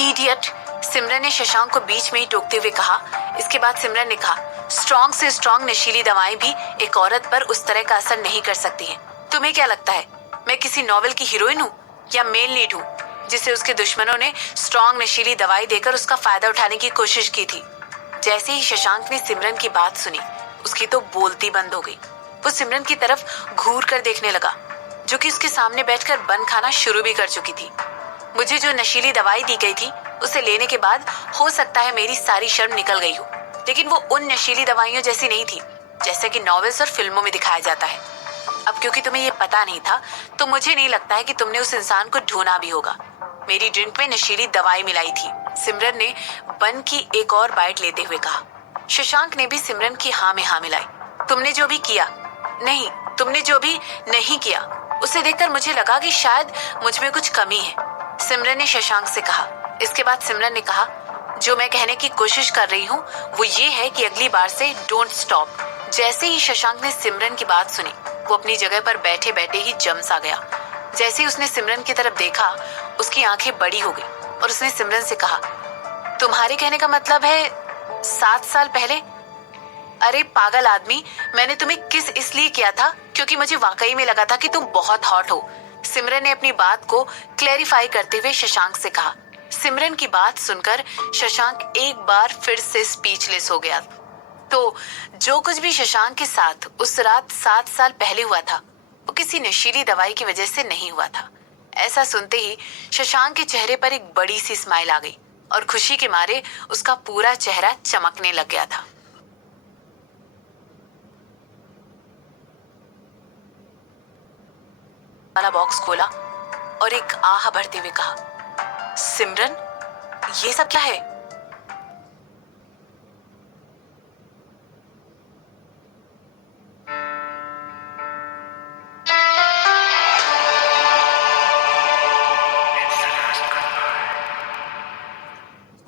इडियट, सिमरन ने शशांक को बीच में ही टोकते हुए कहा। इसके बाद सिमरन ने कहा, स्ट्रॉन्ग से स्ट्रॉन्ग नशीली दवाएं भी एक औरत पर उस तरह का असर नहीं कर सकती हैं। तुम्हें क्या लगता है मैं किसी नॉवेल की हीरोइन हूँ या मेल लीड हूँ जिसे उसके दुश्मनों ने स्ट्रॉन्ग नशीली दवाई देकर उसका फायदा उठाने की कोशिश की थी। जैसे ही शशांक ने सिमरन की बात सुनी उसकी तो बोलती बंद हो गई। वो सिमरन की तरफ घूर कर देखने लगा जो कि उसके सामने बैठकर बन खाना शुरू भी कर चुकी थी। मुझे जो नशीली दवाई दी गई थी उसे लेने के बाद हो सकता है मेरी सारी शर्म निकल गई हो, लेकिन वो उन नशीली दवाइयों जैसी नहीं थी जैसे कि नॉवेल्स और फिल्मों में दिखाया जाता है। अब क्योंकि तुम्हें ये पता नहीं था तो मुझे नहीं लगता है कि तुमने उस इंसान को ढूंढा भी होगा। मेरी ड्रिंक में नशीली दवाई मिलाई थी, सिमरन ने बन की एक और बाइट लेते हुए कहा। शशांक ने भी सिमरन की हाँ में हाँ मिलाई। तुमने जो भी किया नहीं किया उसे देखकर मुझे लगा कि शायद मुझ में कुछ कमी है, सिमरन ने शशांक से कहा। इसके बाद सिमरन ने कहा, जो मैं कहने की कोशिश कर रही हूँ वो ये है कि अगली बार से डोंट स्टॉप। जैसे ही शशांक ने सिमरन की बात सुनी वो अपनी जगह पर बैठे बैठे ही जम सा गया। जैसे ही उसने सिमरन की तरफ देखा उसकी आंखें बड़ी हो गई और उसने सिमरन से कहा, तुम्हारे कहने का मतलब है 7 साल पहले? अरे पागल आदमी, मैंने तुम्हें किस इसलिए किया था क्योंकि मुझे वाकई में लगा था कि तुम बहुत हॉट हो, सिमरन ने अपनी बात को क्लैरिफाई करते हुए शशांक से कहा। सिमरन की बात सुनकर शशांक एक बार फिर से स्पीचलेस हो गया। तो जो कुछ भी शशांक के साथ उस रात 7 साल पहले हुआ था वो किसी नशीली दवाई की वजह से नहीं हुआ था। ऐसा सुनते ही शशांक के चेहरे पर एक बड़ी सी स्माइल आ गई और खुशी के मारे उसका पूरा चेहरा चमकने लग गया था। वाला बॉक्स खोला और एक आह भरते हुए कहा, सिमरन, ये सब क्या है?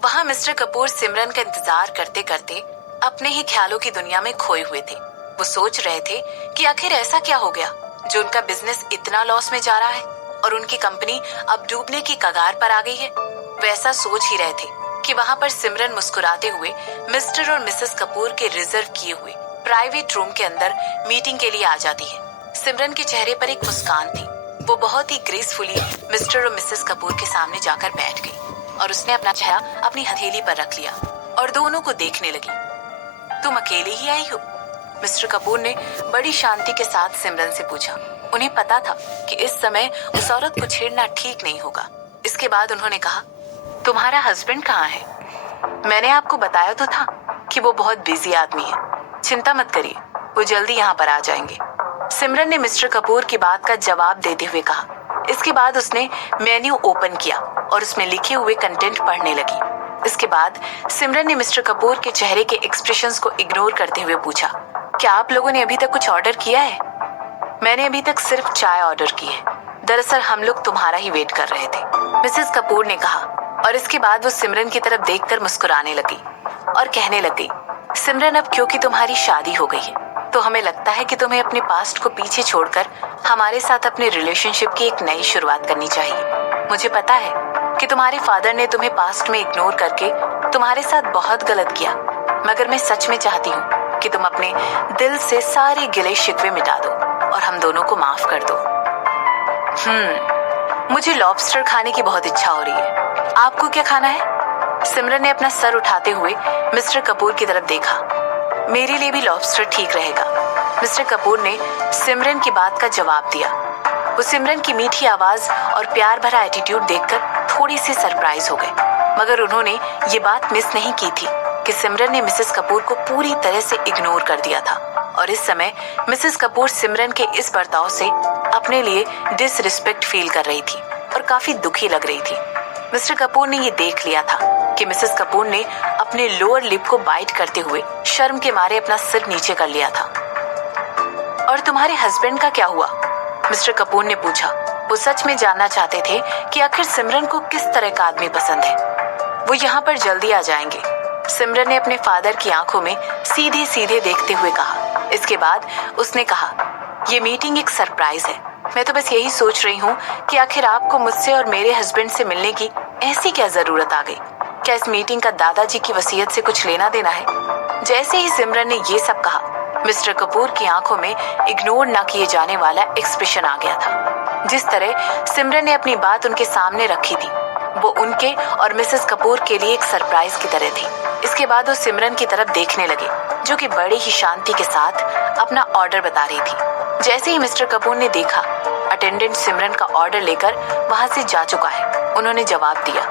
वहां मिस्टर कपूर सिमरन का इंतजार करते करते अपने ही ख्यालों की दुनिया में खोए हुए थे। वो सोच रहे थे कि आखिर ऐसा क्या हो गया जो उनका बिजनेस इतना लॉस में जा रहा है और उनकी कंपनी अब डूबने की कगार पर आ गई है। वे ऐसा सोच ही रहे थे कि वहां पर सिमरन मुस्कुराते हुए मिस्टर और मिसेस कपूर के रिजर्व किए हुए प्राइवेट रूम के अंदर मीटिंग के लिए आ जाती है। सिमरन के चेहरे पर एक मुस्कान थी। वो बहुत ही ग्रेसफुली मिस्टर और मिसेस कपूर के सामने जाकर बैठ गई और उसने अपना चेहरा अपनी हथेली पर रख लिया और दोनों को देखने लगी। तुम अकेले ही आई हो? मिस्टर कपूर ने बड़ी शांति के साथ सिमरन से पूछा। उन्हें पता था कि इस समय उस औरत को छेड़ना ठीक नहीं होगा। इसके बाद उन्होंने कहा, तुम्हारा हस्बैंड कहाँ है? मैंने आपको बताया तो था कि वो बहुत बिजी आदमी है। चिंता मत करिए, वो जल्दी यहाँ पर आ जाएंगे, सिमरन ने मिस्टर कपूर की बात का जवाब देते हुए कहा। इसके बाद उसने मेन्यू ओपन किया और उसमें लिखे हुए कंटेंट पढ़ने लगी। इसके बाद सिमरन ने मिस्टर कपूर के चेहरे के एक्सप्रेशंस को इग्नोर करते हुए पूछा, क्या आप लोगों ने अभी तक कुछ ऑर्डर किया है? मैंने अभी तक सिर्फ चाय ऑर्डर की है। दरअसल हम लोग तुम्हारा ही वेट कर रहे थे, मिसेस कपूर ने कहा। और इसके बाद वो सिमरन की तरफ देखकर मुस्कुराने लगी और कहने लगी, सिमरन, अब क्योंकि तुम्हारी शादी हो गई है तो हमें लगता है कि तुम्हें अपने पास्ट को पीछे छोड़कर हमारे साथ अपने रिलेशनशिप की एक नई शुरुआत करनी चाहिए। मुझे पता है कि तुम्हारे फादर ने तुम्हें पास्ट में इग्नोर करके तुम्हारे साथ बहुत गलत किया, मगर मैं सच में चाहती हूँ कि तुम अपने दिल से सारे गिले शिकवे मिटा दो और हम दोनों को माफ कर दो। मुझे लॉबस्टर खाने की बहुत इच्छा हो रही है। आपको क्या खाना है? सिमरन ने अपना सर उठाते हुए मिस्टर कपूर की तरफ देखा। मेरे लिए भी लॉबस्टर ठीक रहेगा, मिस्टर कपूर ने सिमरन की बात का जवाब दिया। वो सिमरन की मीठी आवाज और प्यार भरा एटीट्यूड देखकर थोड़ी सी सरप्राइज हो गए, मगर उन्होंने ये बात मिस नहीं की थी कि सिमरन ने मिसेस कपूर को पूरी तरह से इग्नोर कर दिया था और इस समय मिसेस कपूर सिमरन के इस बर्ताव से अपने लिए डिसरिस्पेक्ट फील कर रही थी और काफी दुखी लग रही थी। मिस्टर कपूर ने ये देख लिया था कि मिसेस कपूर ने अपने लोअर लिप को बाइट करते हुए शर्म के मारे अपना सिर नीचे कर लिया था। और तुम्हारे हस्बैंड का क्या हुआ? मिस्टर कपूर ने पूछा। वो सच में जानना चाहते थे कि आखिर सिमरन को किस तरह का आदमी पसंद है। वो यहाँ पर जल्दी आ जाएंगे, सिमरन ने अपने फादर की आंखों में सीधे सीधे देखते हुए कहा। इसके बाद उसने कहा, ये मीटिंग एक सरप्राइज है। मैं तो बस यही सोच रही हूँ कि आखिर आपको मुझसे और मेरे हस्बैंड से मिलने की ऐसी क्या जरूरत आ गई? क्या इस मीटिंग का दादाजी की वसीयत से कुछ लेना देना है? जैसे ही सिमरन ने ये सब कहा, मिस्टर कपूर की आंखों में इग्नोर ना किए जाने वाला एक्सप्रेशन आ गया था। जिस तरह सिमरन ने अपनी बात उनके सामने रखी थी, वो उनके और मिसेस कपूर के लिए एक सरप्राइज की तरह थी। इसके बाद वो सिमरन की तरफ देखने लगे, जो कि बड़ी ही शांति के साथ अपना ऑर्डर बता रही थी। जैसे ही मिस्टर कपूर ने देखा, अटेंडेंट सिमरन का ऑर्डर लेकर वहां से जा चुका है, उन्होंने जवाब दिया,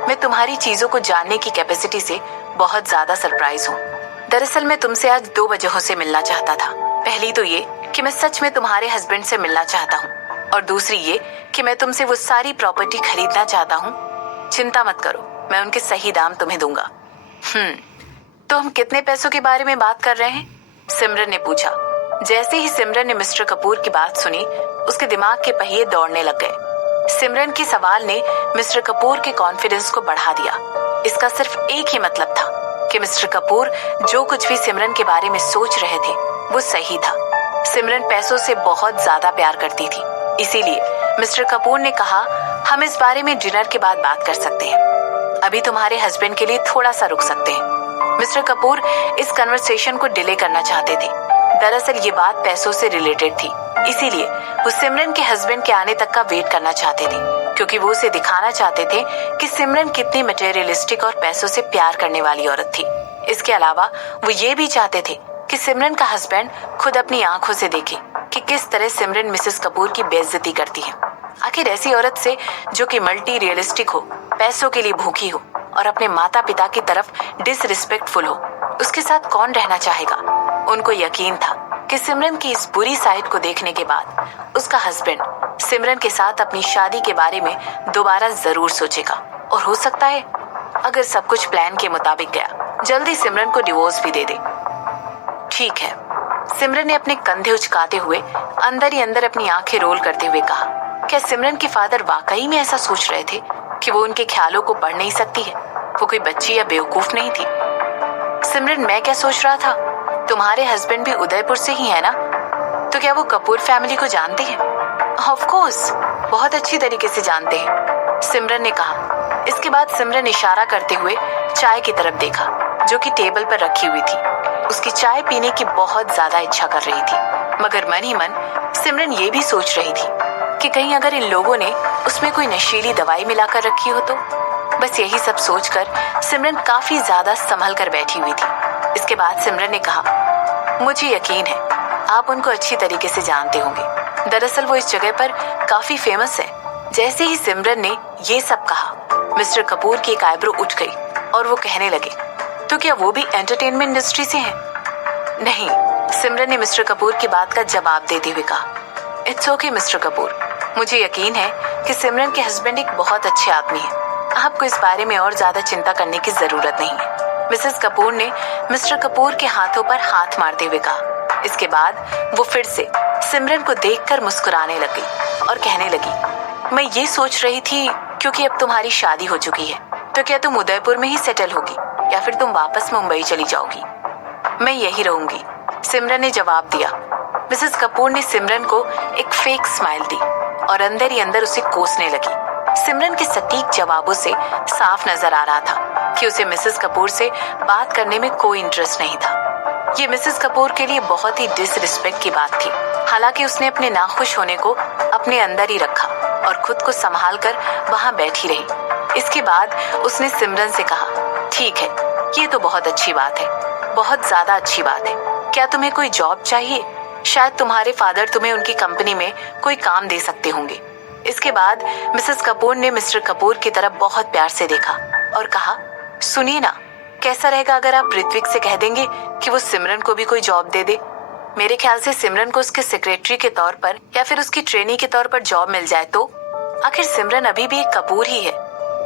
मैं तुम्हारी चीजों को जानने की कैपेसिटी से बहुत ज्यादा सरप्राइज हूँ। दरअसल मैं तुमसे आज 2 वजहों से मिलना चाहता था। पहली तो ये कि मैं सच में तुम्हारे हस्बैंड से मिलना चाहता हूँ, और दूसरी ये कि मैं तुमसे वो सारी प्रॉपर्टी खरीदना चाहता हूँ। चिंता मत करो, मैं उनके सही दाम तुम्हें दूंगा। तो हम कितने पैसों के बारे में बात कर रहे हैं? सिमरन ने पूछा। जैसे ही सिमरन ने मिस्टर कपूर की बात सुनी, उसके दिमाग के पहिए दौड़ने लग गए। सिमरन के सवाल ने मिस्टर कपूर के कॉन्फिडेंस को बढ़ा दिया। इसका सिर्फ एक ही मतलब था कि मिस्टर कपूर जो कुछ भी सिमरन के बारे में सोच रहे थे वो सही था। सिमरन पैसों से बहुत ज्यादा प्यार करती थी, इसीलिए मिस्टर कपूर ने कहा, हम इस बारे में डिनर के बाद बात कर सकते हैं। अभी तुम्हारे हस्बैंड के लिए थोड़ा सा रुक सकते हैं। मिस्टर कपूर इस कन्वर्सेशन को डिले करना चाहते थे। दरअसल ये बात पैसों से रिलेटेड थी, इसीलिए वो सिमरन के हस्बैंड के आने तक का वेट करना चाहते थे, क्योंकि वो उसे दिखाना चाहते थे कि सिमरन कितनी मटेरियलिस्टिक और पैसों से प्यार करने वाली औरत थी। इसके अलावा वो ये भी चाहते थे कि सिमरन का हस्बैंड खुद अपनी आंखों से देखे कि किस तरह सिमरन मिसेस कपूर की बेइज्जती करती है। आखिर ऐसी औरत से जो कि मल्टी रियलिस्टिक हो, पैसों के लिए भूखी हो और अपने माता पिता की तरफ डिसरिस्पेक्टफुल हो, उसके साथ कौन रहना चाहेगा? उनको यकीन था कि सिमरन की इस बुरी साइड को देखने के बाद उसका हस्बैंड सिमरन के साथ अपनी शादी के बारे में दोबारा जरूर सोचेगा, और हो सकता है अगर सब कुछ प्लान के मुताबिक गया, जल्दी सिमरन को डिवोर्स भी दे दे। ठीक है, सिमरन ने अपने कंधे उचकाते हुए अंदर ही अंदर अपनी आंखें रोल करते हुए कहा। क्या सिमरन के फादर वाकई में ऐसा सोच रहे थे कि वो उनके ख्यालों को पढ़ नहीं सकती है? वो कोई बच्ची या बेवकूफ नहीं थी। सिमरन, मैं क्या सोच रहा था, तुम्हारे हस्बैंड भी उदयपुर से ही है ना? तो क्या वो कपूर फैमिली को जानते हैं? ऑफ कोर्स, बहुत अच्छी तरीके से जानते हैं, सिमरन ने कहा। इसके बाद सिमरन इशारा करते हुए चाय की तरफ देखा, जो कि टेबल पर रखी हुई थी। उसकी चाय पीने की बहुत ज्यादा इच्छा कर रही थी, मगर मन ही मन सिमरन ये भी सोच रही थी कि कहीं अगर इन लोगों ने उसमें कोई नशीली दवाई मिलाकर रखी हो तो। बस यही सब सोचकर सिमरन काफी ज्यादा संभल कर बैठी हुई थी। इसके बाद सिमरन ने कहा, मुझे यकीन है आप उनको अच्छी तरीके से जानते होंगे। दरअसल वो इस जगह पर काफी फेमस है। जैसे ही सिमरन ने ये सब कहा, मिस्टर कपूर की एक आईब्रो उठ गई और वो कहने लगे, तो क्या वो भी एंटरटेनमेंट इंडस्ट्री से हैं? नहीं, सिमरन ने मिस्टर कपूर की बात का जवाब देते हुए कहा, इट्स ओके मिस्टर कपूर, मुझे यकीन है कि सिमरन के हस्बैंड एक बहुत अच्छे आदमी हैं। आपको इस बारे में और ज्यादा चिंता करने की जरूरत नहीं है। मिसेस कपूर ने मिस्टर कपूर के हाथों पर हाथ मारते हुए कहा। इसके बाद वो फिर से सिमरन को देखकर मुस्कुराने लगी और कहने लगी, मैं ये सोच रही थी क्योंकि अब तुम्हारी शादी हो चुकी है, तो क्या तुम उदयपुर में ही सेटल होगी या फिर तुम वापस मुंबई चली जाओगी? मैं यही रहूंगी, सिमरन ने जवाब दिया। मिसेस कपूर ने सिमरन को एक फेक स्माइल दी और अंदर ही अंदर उसे कोसने लगी। सिमरन के सटीक जवाबों से साफ नजर आ रहा था कि उसे मिसेस कपूर से बात करने में कोई इंटरेस्ट नहीं था। ये मिसेस कपूर के लिए बहुत ही डिसरिस्पेक्ट की बात थी। हालांकि उसने अपने नाखुश होने को अपने अंदर ही रखा और खुद को संभाल कर वहां बैठी रही। इसके बाद उसने सिमरन से कहा, ठीक है, ये तो बहुत अच्छी बात है, बहुत ज्यादा अच्छी बात है। क्या तुम्हें कोई जॉब चाहिए? शायद तुम्हारे फादर तुम्हें उनकी कंपनी में कोई काम दे सकते होंगे। इसके बाद मिसेस कपूर ने मिस्टर कपूर की तरफ बहुत प्यार से देखा और कहा, सुनिए ना, कैसा रहेगा अगर आप ऋत्विक से कह देंगे कि वो सिमरन को भी कोई जॉब दे दे? मेरे ख्याल से सिमरन को उसके सेक्रेटरी के तौर पर या फिर उसकी ट्रेनी के तौर पर जॉब मिल जाए तो। आखिर सिमरन अभी भी एक कपूर ही है।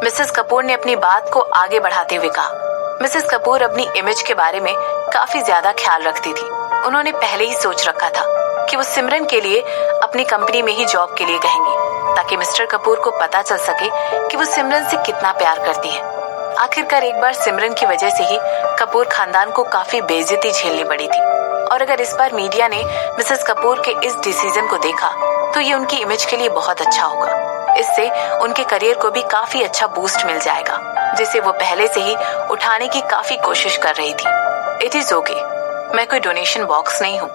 मिसेस कपूर ने अपनी बात को आगे बढ़ाते हुए कहा, मिसेस कपूर अपनी इमेज के बारे में काफी ज्यादा ख्याल रखती थी। उन्होंने पहले ही सोच रखा था कि वो सिमरन के लिए अपनी कंपनी में ही जॉब के लिए कहेंगी, ताकि मिस्टर कपूर को पता चल सके कि वो सिमरन से कितना प्यार करती है। आखिरकार एक बार सिमरन की वजह से ही कपूर खानदान को काफी बेइज्जती झेलनी पड़ी थी, और अगर इस बार मीडिया ने मिसेस कपूर के इस डिसीजन को देखा तो ये उनकी इमेज के लिए बहुत अच्छा होगा। इससे उनके करियर को भी काफी अच्छा बूस्ट मिल जाएगा, जिसे वो पहले से ही उठाने की काफी कोशिश कर रही थी। इट इज ओके, मैं कोई डोनेशन बॉक्स नहीं हूँ।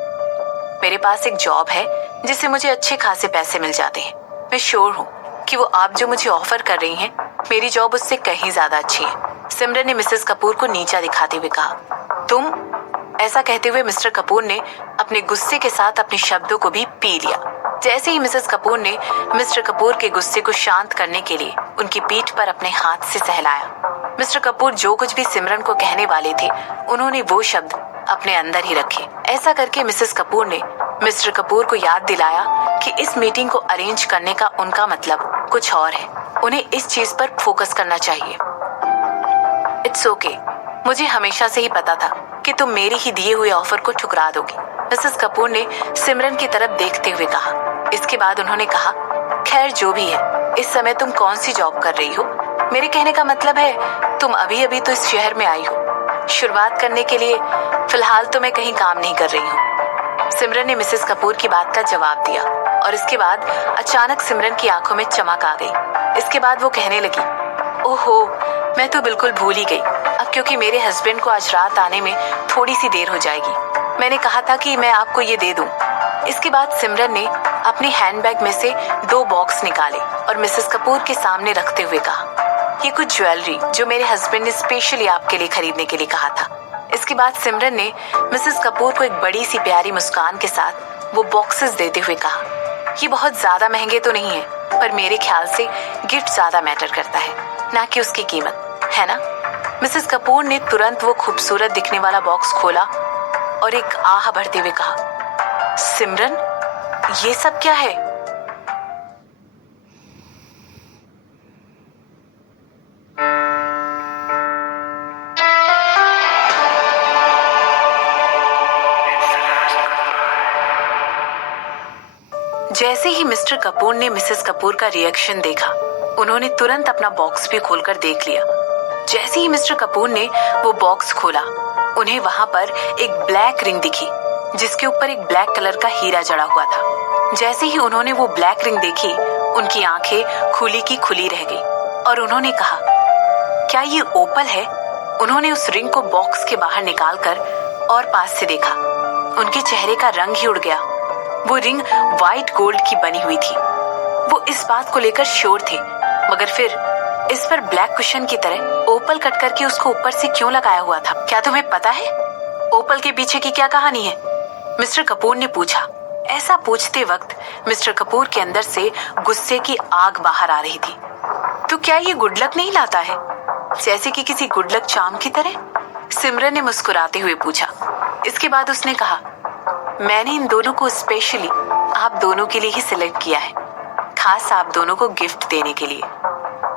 मेरे पास एक जॉब है जिससे मुझे अच्छे खासे पैसे मिल जाते हैं। मैं श्योर हूँ कि वो आप जो मुझे ऑफर कर रही हैं, मेरी जॉब उससे कहीं ज्यादा अच्छी है। सिमरन ने मिसेस कपूर को नीचा दिखाते हुए कहा। तुम? ऐसा कहते हुए मिस्टर कपूर ने अपने गुस्से के साथ अपने शब्दों को भी पी लिया। जैसे ही मिसेस कपूर ने मिस्टर कपूर के गुस्से को शांत करने के लिए उनकी पीठ पर अपने हाथ से सहलाया, मिस्टर कपूर जो कुछ भी सिमरन को कहने वाले थे, उन्होंने वो शब्द अपने अंदर ही रखे। ऐसा करके मिसेस कपूर ने मिस्टर कपूर को याद दिलाया कि इस मीटिंग को अरेंज करने का उनका मतलब कुछ और है। उन्हें इस चीज पर फोकस करना चाहिए। इट्स ओके, मुझे हमेशा से ही पता था कि तुम मेरे ही दिए हुए ऑफर को ठुकरा दोगी, मिसेस कपूर ने सिमरन की तरफ देखते हुए कहा। इसके बाद उन्होंने कहा, खैर जो भी है, इस समय तुम कौन सी जॉब कर रही हो? मेरे कहने का मतलब है तुम अभी अभी तो इस शहर में आई हो। शुरुआत करने के लिए फिलहाल तो मैं कहीं काम नहीं कर रही हूँ। सिमरन ने मिसेस कपूर की बात का जवाब दिया, और इसके बाद अचानक सिमरन की आंखों में चमक आ गई। इसके बाद वो कहने लगी, ओहो, मैं तो बिल्कुल भूल ही गई। अब क्योंकि मेरे हस्बैंड को आज रात आने में थोड़ी सी देर हो जाएगी, मैंने कहा था कि मैं आपको ये दे दूं। इसके बाद सिमरन ने अपने हैंडबैग में से 2 बॉक्स निकाले और मिसेस कपूर के सामने रखते हुए कहा, ये कुछ ज्वेलरी जो मेरे हस्बैंड ने स्पेशली आपके लिए खरीदने के लिए कहा था। इसके बाद सिमरन ने मिसेस कपूर को एक बड़ी सी प्यारी मुस्कान के साथ वो बॉक्सेस देते हुए कहा, ये बहुत ज्यादा महंगे तो नहीं है, पर मेरे ख्याल से गिफ्ट ज्यादा मैटर करता है, ना कि उसकी कीमत, है ना? मिसेस कपूर ने तुरंत वो खूबसूरत दिखने वाला बॉक्स खोला और एक आह भरते हुए कहा, सिमरन, ये सब क्या है? जैसे ही मिस्टर कपूर ने मिसेस कपूर का रिएक्शन देखा, उन्होंने तुरंत अपना बॉक्स भी खोलकर देख लिया। जैसे ही मिस्टर कपूर ने वो बॉक्स खोला, उन्हें वहां पर एक ब्लैक रिंग दिखी, जिसके ऊपर एक ब्लैक कलर का हीरा जड़ा हुआ था। जैसे ही उन्होंने वो ब्लैक रिंग देखी, उनकी आंखें खुली की खुली रह गई, और उन्होंने कहा, क्या ये ओपल है? उन्होंने उस रिंग को बॉक्स के बाहर निकालकर और पास से देखा। उनके चेहरे का रंग ही उड़ गया। वो रिंग व्हाइट गोल्ड की बनी हुई थी। वो इस बात को लेकर श्योर थे, मगर फिर इस पर ब्लैक कुशन की तरह ओपल कट करके उसको ऊपर से क्यों लगाया हुआ था? क्या तुम्हें पता है ओपल के पीछे की क्या कहानी है? मिस्टर कपूर ने पूछा। ऐसा पूछते वक्त मिस्टर कपूर के अंदर से गुस्से की आग बाहर आ रही थी। तो क्या ये गुड लक नहीं लाता है, जैसे कि किसी गुड लक चार्म की तरह? सिमरन ने मुस्कुराते हुए पूछा। इसके बाद उसने कहा, मैंने इन दोनों को स्पेशली आप दोनों के लिए ही सिलेक्ट किया है, खास आप दोनों को गिफ्ट देने के लिए।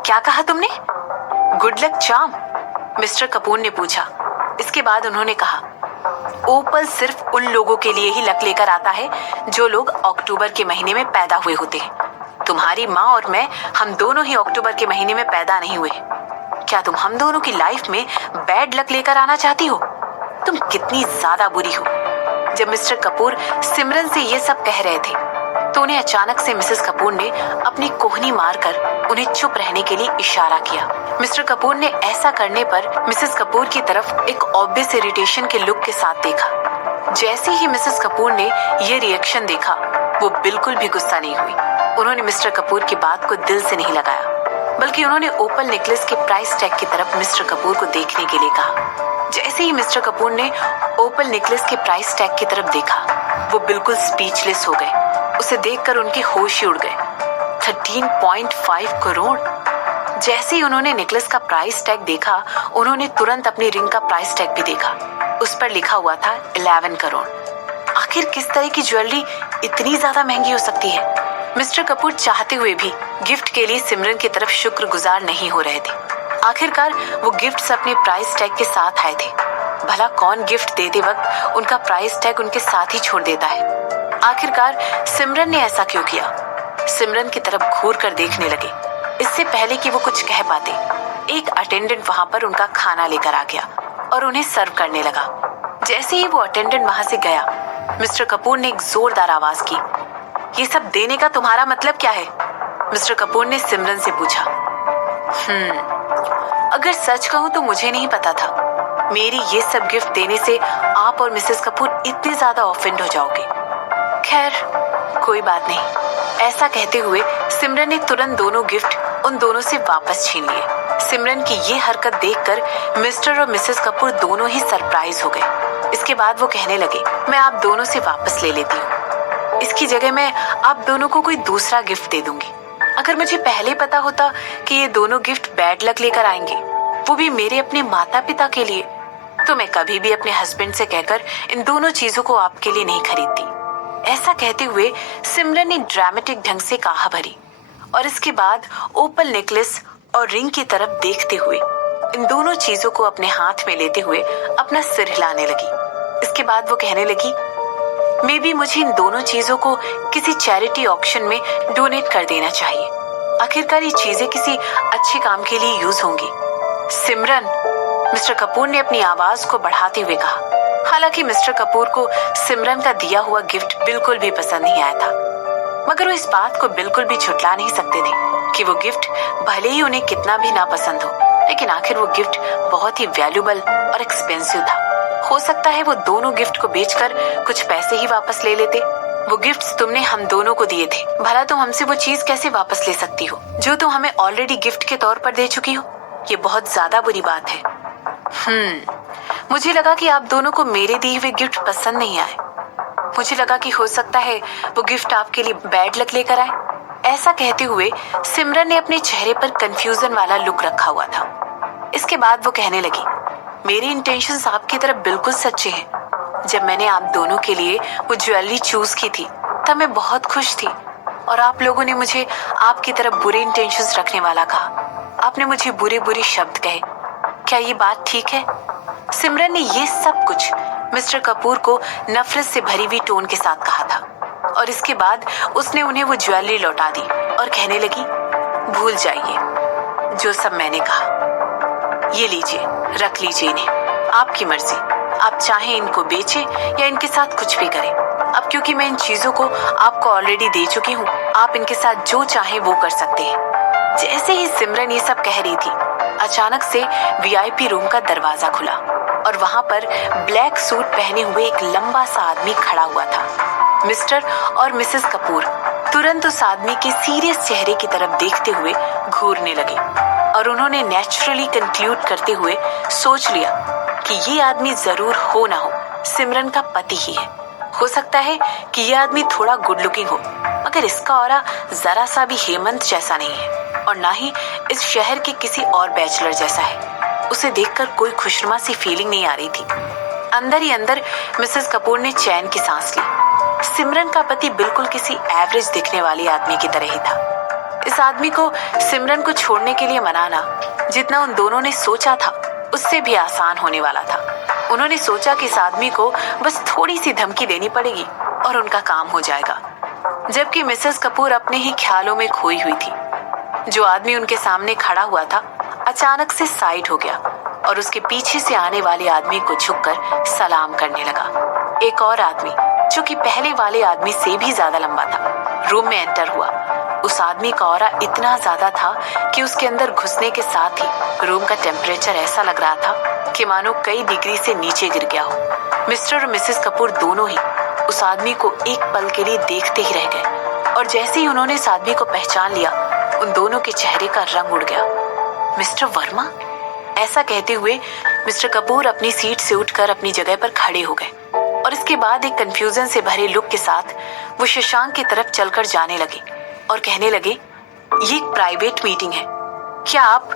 क्या कहा तुमने? Good luck charm? Mister Kapoor ने पूछा। इसके बाद उन्होंने कहा, ओपल सिर्फ उन लोगों के लिए ही लक लेकर आता है जो लोग अक्टूबर के महीने में पैदा हुए होते हैं। तुम्हारी माँ और मैं, हम दोनों ही अक्टूबर के महीने में पैदा नहीं हुए। क्या तुम हम दोनों की लाइफ में बैड लक लेकर आना चाहती हो? तुम कितनी ज्यादा बुरी हो। जब मिस्टर कपूर सिमरन से ये सब कह रहे थे, तो उन्हें अचानक से मिसेस कपूर ने अपनी कोहनी मारकर उन्हें चुप रहने के लिए इशारा किया। मिस्टर कपूर ने ऐसा करने पर मिसेस कपूर की तरफ एक ऑब्वियस इरिटेशन के लुक के साथ देखा। जैसे ही मिसेस कपूर ने ये रिएक्शन देखा, वो बिल्कुल भी गुस्सा नहीं हुई। उन्होंने मिस्टर कपूर की बात को दिल से नहीं लगाया, बल्कि उन्होंने ओपल नेकलेस के प्राइस टैग की तरफ मिस्टर कपूर को देखने के लिए कहा। जैसे ही मिस्टर कपूर ने ओपल नेकलेस के प्राइस टैग की तरफ देखा, वो बिल्कुल स्पीचलेस हो गए। उसे देखकर उनके होश ही उड़ गए। 13.5 करोड़। जैसे ही उन्होंने नेकलेस का प्राइस टैग देखा, उन्होंने तुरंत अपनी रिंग का प्राइस टैग भी देखा। उस पर लिखा हुआ था 11 करोड़। आखिर किस तरह की ज्वेलरी इतनी ज्यादा महंगी हो सकती है? मिस्टर कपूर चाहते हुए भी गिफ्ट के लिए सिमरन की तरफ शुक्रगुजार नहीं हो रहे थे। आखिरकार वो गिफ्ट्स अपने प्राइस टैग के साथ आए थे। भला कौन गिफ्ट देते वक्त उनका प्राइस टैग उनके साथ ही छोड़ देता है। आखिरकार सिमरन ने ऐसा क्यों किया? सिमरन की तरफ घूर कर देखने लगे। इससे पहले कि वो कुछ कह पाते, एक अटेंडेंट वहां पर उनका खाना लेकर आ गया और उन्हें सर्व करने लगा। जैसे ही वो अटेंडेंट वहां से गया, मिस्टर कपूर ने एक जोरदार आवाज की, ये सब देने का तुम्हारा मतलब क्या है? मिस्टर कपूर ने सिमरन से पूछा। अगर सच कहूं तो मुझे नहीं पता था मेरी ये सब गिफ्ट देने से आप और मिसेस कपूर इतने ज्यादा ऑफेंड हो जाओगे। खैर कोई बात नहीं। ऐसा कहते हुए सिमरन ने तुरंत दोनों गिफ्ट उन दोनों से वापस छीन लिए। सिमरन की ये हरकत देखकर मिस्टर और मिसेस कपूर दोनों ही सरप्राइज हो गए। इसके बाद वो कहने लगे, मैं आप दोनों से वापस ले लेती हूँ। इसकी जगह मैं आप दोनों को कोई दूसरा गिफ्ट दे दूंगी। अगर मुझे पहले पता होता कि ये दोनों गिफ्ट बैड लक लेकर आएंगे, वो भी मेरे अपने माता पिता के लिए, तो मैं कभी भी अपने हस्बैंड से कहकर इन दोनों चीजों को आपके लिए नहीं खरीदती। ऐसा कहते हुए सिमरन ने ड्रामेटिक ढंग से कहा भरी और इसके बाद ओपल नेकलेस और रिंग की तरफ देखते हुए इन दोनों चीजों को अपने हाथ में लेते हुए अपना सिर हिलाने लगी। इसके बाद वो कहने लगी, मे बी मुझे इन दोनों चीजों को किसी चैरिटी ऑक्शन में डोनेट कर देना चाहिए। आखिरकार ये चीजें किसी अच्छे काम के लिए यूज होंगी। सिमरन, मिस्टर कपूर ने अपनी आवाज को बढ़ाते हुए कहा। हालांकि मिस्टर कपूर को सिमरन का दिया हुआ गिफ्ट बिल्कुल भी पसंद नहीं आया था, मगर वो इस बात को बिल्कुल भी झुठला नहीं सकते थे कि वो गिफ्ट भले ही उन्हें कितना भी नापसंद हो, लेकिन आखिर वो गिफ्ट बहुत ही वैल्यूबल और एक्सपेंसिव था। हो सकता है वो दोनों गिफ्ट को बेचकर कुछ पैसे ही वापस ले लेते। वो गिफ्ट्स तुमने हम दोनों को दिए थे, भला तुम हमसे वो चीज कैसे वापस ले सकती हो जो तुम हमें ऑलरेडी गिफ्ट के तौर पर दे चुकी हो? ये बहुत ज्यादा बुरी बात है। मुझे लगा कि आप दोनों को मेरे दिए हुए गिफ्ट पसंद नहीं आए। मुझे लगा कि हो सकता है वो गिफ्ट आपके लिए बैड लक लेकर आए। ऐसा कहते हुए सिमरन ने अपने चेहरे पर कंफ्यूजन वाला लुक रखा हुआ था। इसके बाद वो कहने लगी, मेरे इंटेंशंस आपकी तरफ बिल्कुल सच्चे हैं। जब मैंने आप दोनों के लिए वो ज्वेलरी चूज की थी तब मैं बहुत खुश थी और आप लोगों ने मुझे आपकी तरफ बुरे इंटेंशंस रखने वाला कहा। आपने मुझे बुरे बुरे शब्द कहे। क्या ये बात ठीक है? सिमरन ने ये सब कुछ मिस्टर कपूर को नफरत से भरी हुई टोन के साथ कहा था और इसके बाद उसने उन्हें वो ज्वेलरी लौटा दी और कहने लगी, भूल जाइए जो सब मैंने कहा। ये लीजिए, रख लीजिए इन्हें, आपकी मर्जी। आप चाहें इनको बेचें या इनके साथ कुछ भी करें। अब क्योंकि मैं इन चीजों को आपको ऑलरेडी दे चुकी हूँ, आप इनके साथ जो चाहें वो कर सकते हैं। जैसे ही सिमरन ये सब कह रही थी, अचानक से वीआईपी रूम का दरवाजा खुला और वहां पर ब्लैक सूट पहने हुए एक लंबा सा आदमी खड़ा हुआ था। मिस्टर और मिसेस कपूर तुरंत उस आदमी के सीरियस चेहरे की तरफ देखते हुए घूरने लगे और उन्होंने नेचुरली कंक्लूड करते हुए सोच लिया कि ये आदमी जरूर हो ना हो सिमरन का पति ही है। हो सकता है कि यह आदमी थोड़ा गुड लुकिंग हो, मगर इसका ऑरा जरा सा भी हेमंत जैसा नहीं है और ना ही इस शहर के किसी और बैचलर जैसा है। उसे देखकर कोई खुशनुमा सी फीलिंग नहीं आ रही थी। अंदर ही अंदर मिसेस कपूर ने चैन की सांस ली। सिमरन का पति बिल्कुल किसी एवरेज दिखने वाले आदमी की तरह ही था। इस आदमी को सिमरन को छोड़ने के लिए मनाना जितना उन दोनों ने सोचा था उससे भी आसान होने वाला था। उन्होंने सोचा कि इस आदमी को बस थोड़ी सी धमकी देनी पड़ेगी और उनका काम हो जाएगा, जबकि मिसेस कपूर अपने ही ख्यालों में खोई हुई थी। जो आदमी उनके सामने खड़ा हुआ था अचानक से साइड हो गया और उसके पीछे से आने वाले आदमी को झुककर सलाम करने लगा। एक और आदमी जो कि पहले वाले आदमी से भी ज्यादा लंबा था रूम में एंटर हुआ। उस आदमी का ऑरा इतना ज्यादा था कि उसके अंदर घुसने के साथ ही रूम का टेम्परेचर ऐसा लग रहा था कि मानो कई डिग्री से नीचे गिर गया हो। मिस्टर और मिसेस कपूर दोनों ही उस आदमी को एक पल के लिए देखते ही रह गए और जैसे ही उन्होंने इस आदमी को पहचान लिया, उन दोनों के चेहरे का रंग उड़ गया। मिस्टर वर्मा? ऐसा कहते हुए मिस्टर कपूर अपनी सीट से उठकर अपनी जगह पर खड़े हो गए और इसके बाद एक कंफ्यूजन से भरे लुक के साथ वो शशांक की तरफ चलकर जाने लगे और कहने लगे, ये एक प्राइवेट मीटिंग है, क्या आप?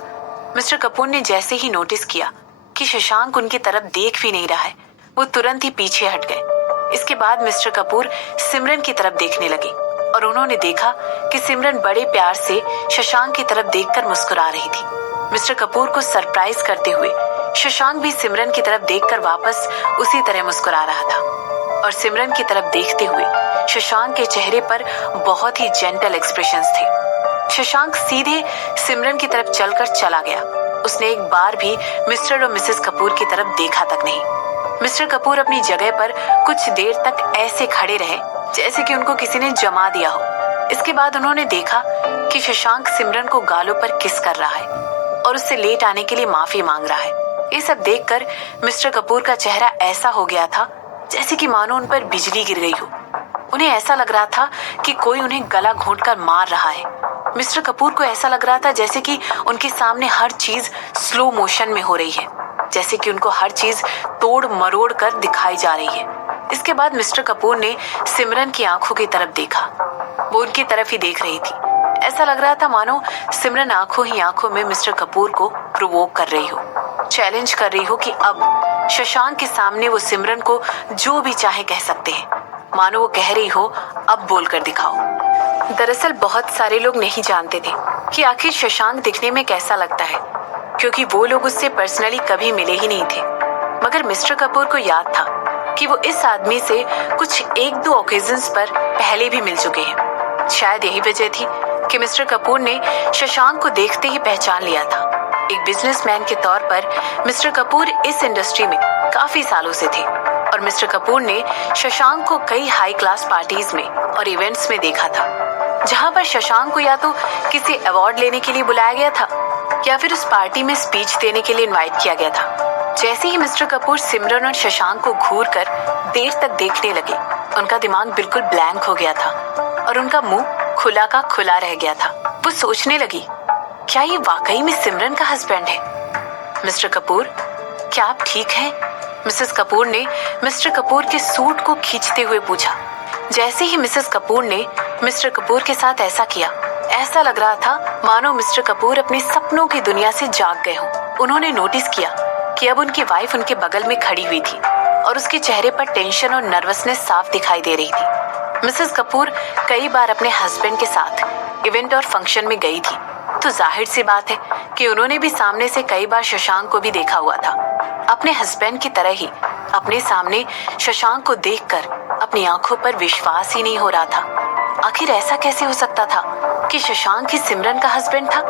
मिस्टर कपूर ने जैसे ही नोटिस किया कि शशांक उनकी तरफ देख भी नहीं रहा है, वो तुरंत ही पीछे हट गए। इसके बाद मिस्टर कपूर सिमरन की तरफ देखने लगे और उन्होंने देखा कि सिमरन बड़े प्यार से शशांक की तरफ देखकर मुस्कुरा रही थी। मिस्टर कपूर को सरप्राइज करते हुए शशांक भी सिमरन की तरफ देखकर वापस उसी तरह मुस्कुरा रहा था और सिमरन की तरफ देखते हुए शशांक के चेहरे पर बहुत ही जेंटल एक्सप्रेशंस थे। शशांक सीधे सिमरन की तरफ चलकर चला गया। उसने एक बार भी मिस्टर और मिसेस कपूर की तरफ देखा तक नहीं। मिस्टर कपूर अपनी जगह पर कुछ देर तक ऐसे खड़े रहे जैसे कि उनको किसी ने जमा दिया हो। इसके बाद उन्होंने देखा कि शशांक सिमरन को गालों पर किस कर रहा है और उससे लेट आने के लिए माफी मांग रहा है। ये सब देखकर मिस्टर कपूर का चेहरा ऐसा हो गया था जैसे कि मानो उन पर बिजली गिर गई हो। उन्हें ऐसा लग रहा था कि कोई उन्हें गला घोंटकर मार रहा है। मिस्टर कपूर को ऐसा लग रहा था जैसे कि उनके सामने हर चीज स्लो मोशन में हो रही है, जैसे कि उनको हर चीज तोड़ मरोड़ कर दिखाई जा रही है। इसके बाद मिस्टर कपूर ने सिमरन की आंखों की तरफ देखा। वो उनकी तरफ ही देख रही थी। ऐसा लग रहा था मानो सिमरन आंखों ही आंखों में मिस्टर कपूर को प्रोवोक कर रही हो, चैलेंज कर रही हो कि अब शशांक के सामने वो सिमरन को जो भी चाहे कह सकते हैं। मानो वो कह रही हो, अब बोलकर दिखाओ। दरअसल बहुत सारे लोग नहीं जानते थे कि आखिर शशांक दिखने में कैसा लगता है, क्योंकि वो लोग उससे पर्सनली कभी मिले ही नहीं थे। मगर मिस्टर कपूर को याद था कि वो इस आदमी से कुछ 1-2 ओकेजन्स पर पहले भी मिल चुके हैं। शायद यही वजह थी कि मिस्टर कपूर ने शशांक को देखते ही पहचान लिया था। एक बिजनेसमैन के तौर पर मिस्टर कपूर इस इंडस्ट्री में काफी सालों से थे और मिस्टर कपूर ने शशांक को कई हाई क्लास पार्टीज में और इवेंट्स में देखा था, जहां पर शशांक को या तो किसी अवार्ड लेने के लिए बुलाया गया था या फिर उस पार्टी में स्पीच देने के लिए इनवाइट किया गया था। जैसे ही मिस्टर कपूर सिमरन और शशांक को घूर कर देर तक देखने लगे, उनका दिमाग बिल्कुल ब्लैंक हो गया था और उनका मुंह खुला का खुला रह गया था। वो सोचने लगी, क्या ये वाकई में सिमरन का हस्बैंड है? मिस्टर कपूर, क्या आप ठीक हैं? मिसेस कपूर ने मिस्टर कपूर के सूट को खींचते हुए पूछा। जैसे ही मिसेस कपूर ने मिस्टर कपूर के साथ ऐसा किया, ऐसा लग रहा था मानो मिस्टर कपूर अपने सपनों की दुनिया से जाग गए हों। उन्होंने नोटिस किया कि अब उनकी वाइफ उनके बगल में खड़ी हुई थी और उसके चेहरे पर टेंशन और नर्वसनेस साफ दिखाई दे रही थी। मिसेस कपूर कई बार अपने हस्बैंड के साथ इवेंट और फंक्शन में गई थी, तो जाहिर सी बात है कि उन्होंने भी सामने से कई बार शशांक को भी देखा हुआ था। अपने हस्बैंड की तरह ही अपने सामने शशांक को देखकर अपनी आंखों पर विश्वास ही नहीं हो रहा था। आखिर ऐसा कैसे हो सकता था कि शशांक ही सिमरन का हस्बैंड था?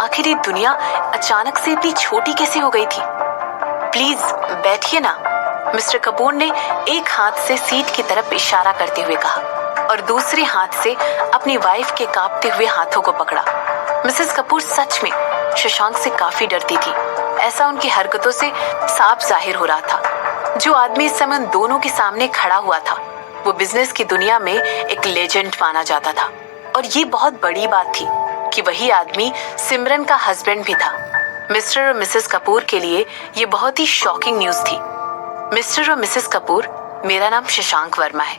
आखिर ये दुनिया अचानक से इतनी छोटी कैसे हो गई थी? प्लीज बैठिए ना, मिस्टर कपूर ने एक हाथ से सीट की तरफ इशारा करते हुए कहा और दूसरे हाथ से अपनी वाइफ के कांपते हुए हाथों को पकड़ा। मिसेस कपूर सच में शशांक से काफी डरती थी। ऐसा उनकी हरकतों से साफ जाहिर हो रहा था। जो आदमी इस समय उन दोनों के सामने खड़ा हुआ था, वो बिजनेस की दुनिया में एक लेजेंड माना जाता था और ये बहुत बड़ी बात थी कि वही आदमी सिमरन का हस्बैंड भी था। मिस्टर और मिसेस कपूर के लिए ये बहुत ही शॉकिंग न्यूज थी। मिस्टर और मिसेस कपूर, मेरा नाम शशांक वर्मा है।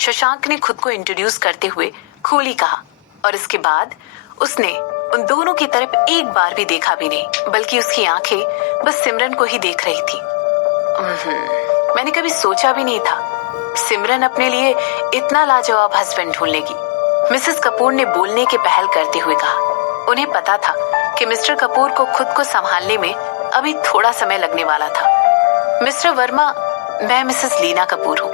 शशांक ने खुद को इंट्रोड्यूस करते हुए कूली कहा और इसके बाद उसने उन दोनों की तरफ एक बार भी देखा भी नहीं, बल्कि उसकी आंखें बस सिमरन को ही देख रही थी। मैंने कभी सोचा भी नहीं था सिमरन अपने लिए इतना लाजवाब हस्बैंड ढूंढ लेगी, मिसेस कपूर ने बोलने की पहल करते हुए कहा। उन्हें पता था कि मिस्टर कपूर को खुद को संभालने में अभी थोड़ा समय लगने वाला था। मिस्टर वर्मा, मैं मिसेस लीना कपूर हूँ।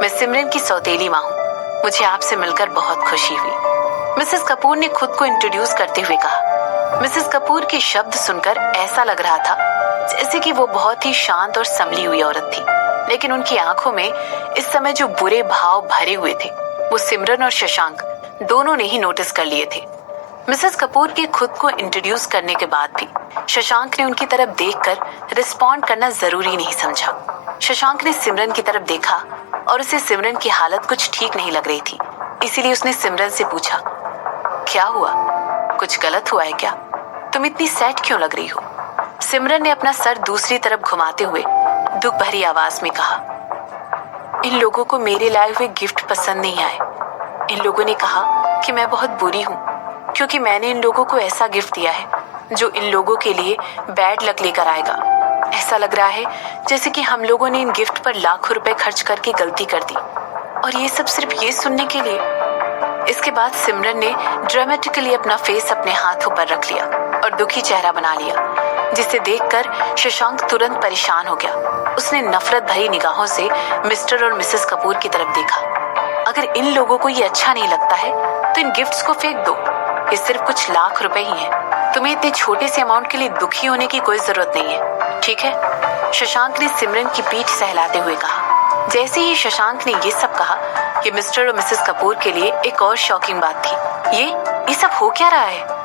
मैं सिमरन की सौतेली माँ हूँ। मुझे आपसे मिलकर बहुत खुशी हुई, मिसेस कपूर ने खुद को इंट्रोड्यूस करते हुए कहा। मिसेस कपूर के शब्द सुनकर ऐसा लग रहा था जैसे कि वो बहुत ही शांत और संभली हुई औरत थी, लेकिन उनकी आंखों में इस समय जो बुरे भाव भरे हुए थे वो सिमरन और शशांक दोनों ने ही नोटिस कर लिए थे। मिसेस कपूर के खुद को इंट्रोड्यूस करने के बाद भी शशांक ने उनकी तरफ देखकर रिस्पॉन्ड करना जरूरी नहीं समझा। शशांक ने सिमरन की तरफ देखा और उसे सिमरन की हालत कुछ ठीक नहीं लग रही थी, इसीलिए उसने सिमरन से पूछा, क्या हुआ? कुछ गलत हुआ है क्या? तुम इतनी सैड क्यों लग रही हो? सिमरन ने अपना सर दूसरी तरफ घुमाते हुए दुख भरी आवाज में कहा, इन लोगों को मेरे लाए हुए गिफ्ट पसंद नहीं आए। इन लोगों ने कहा कि मैं बहुत बुरी हूँ क्योंकि मैंने इन लोगों को ऐसा गिफ्ट दिया है जो इन लोगों के लिए बैड लक लेकर आएगा। ऐसा लग रहा है जैसे कि हम लोगों ने इन गिफ्ट पर लाखों रुपए खर्च करके गलती कर दी, और ये सब सिर्फ ये सुनने के लिए। इसके बाद सिमरन ने ड्रामेटिकली अपना फेस अपने हाथों पर रख लिया और दुखी चेहरा बना लिया, जिसे देखकर शशांक तुरंत परेशान हो गया। उसने नफरत भरी निगाहों से मिस्टर और मिसेस कपूर की तरफ देखा। अगर इन लोगों को ये अच्छा नहीं लगता है तो इन गिफ्ट्स को फेंक दो, ये सिर्फ कुछ लाख रुपए ही हैं। तुम्हें इतने छोटे से अमाउंट के लिए दुखी होने की कोई जरूरत नहीं है, ठीक है? शशांक ने सिमरन की पीठ सहलाते हुए कहा। जैसे ही शशांक ने ये सब कहा कि मिस्टर और मिसेस कपूर के लिए एक और शॉकिंग बात थी। ये सब हो क्या रहा है?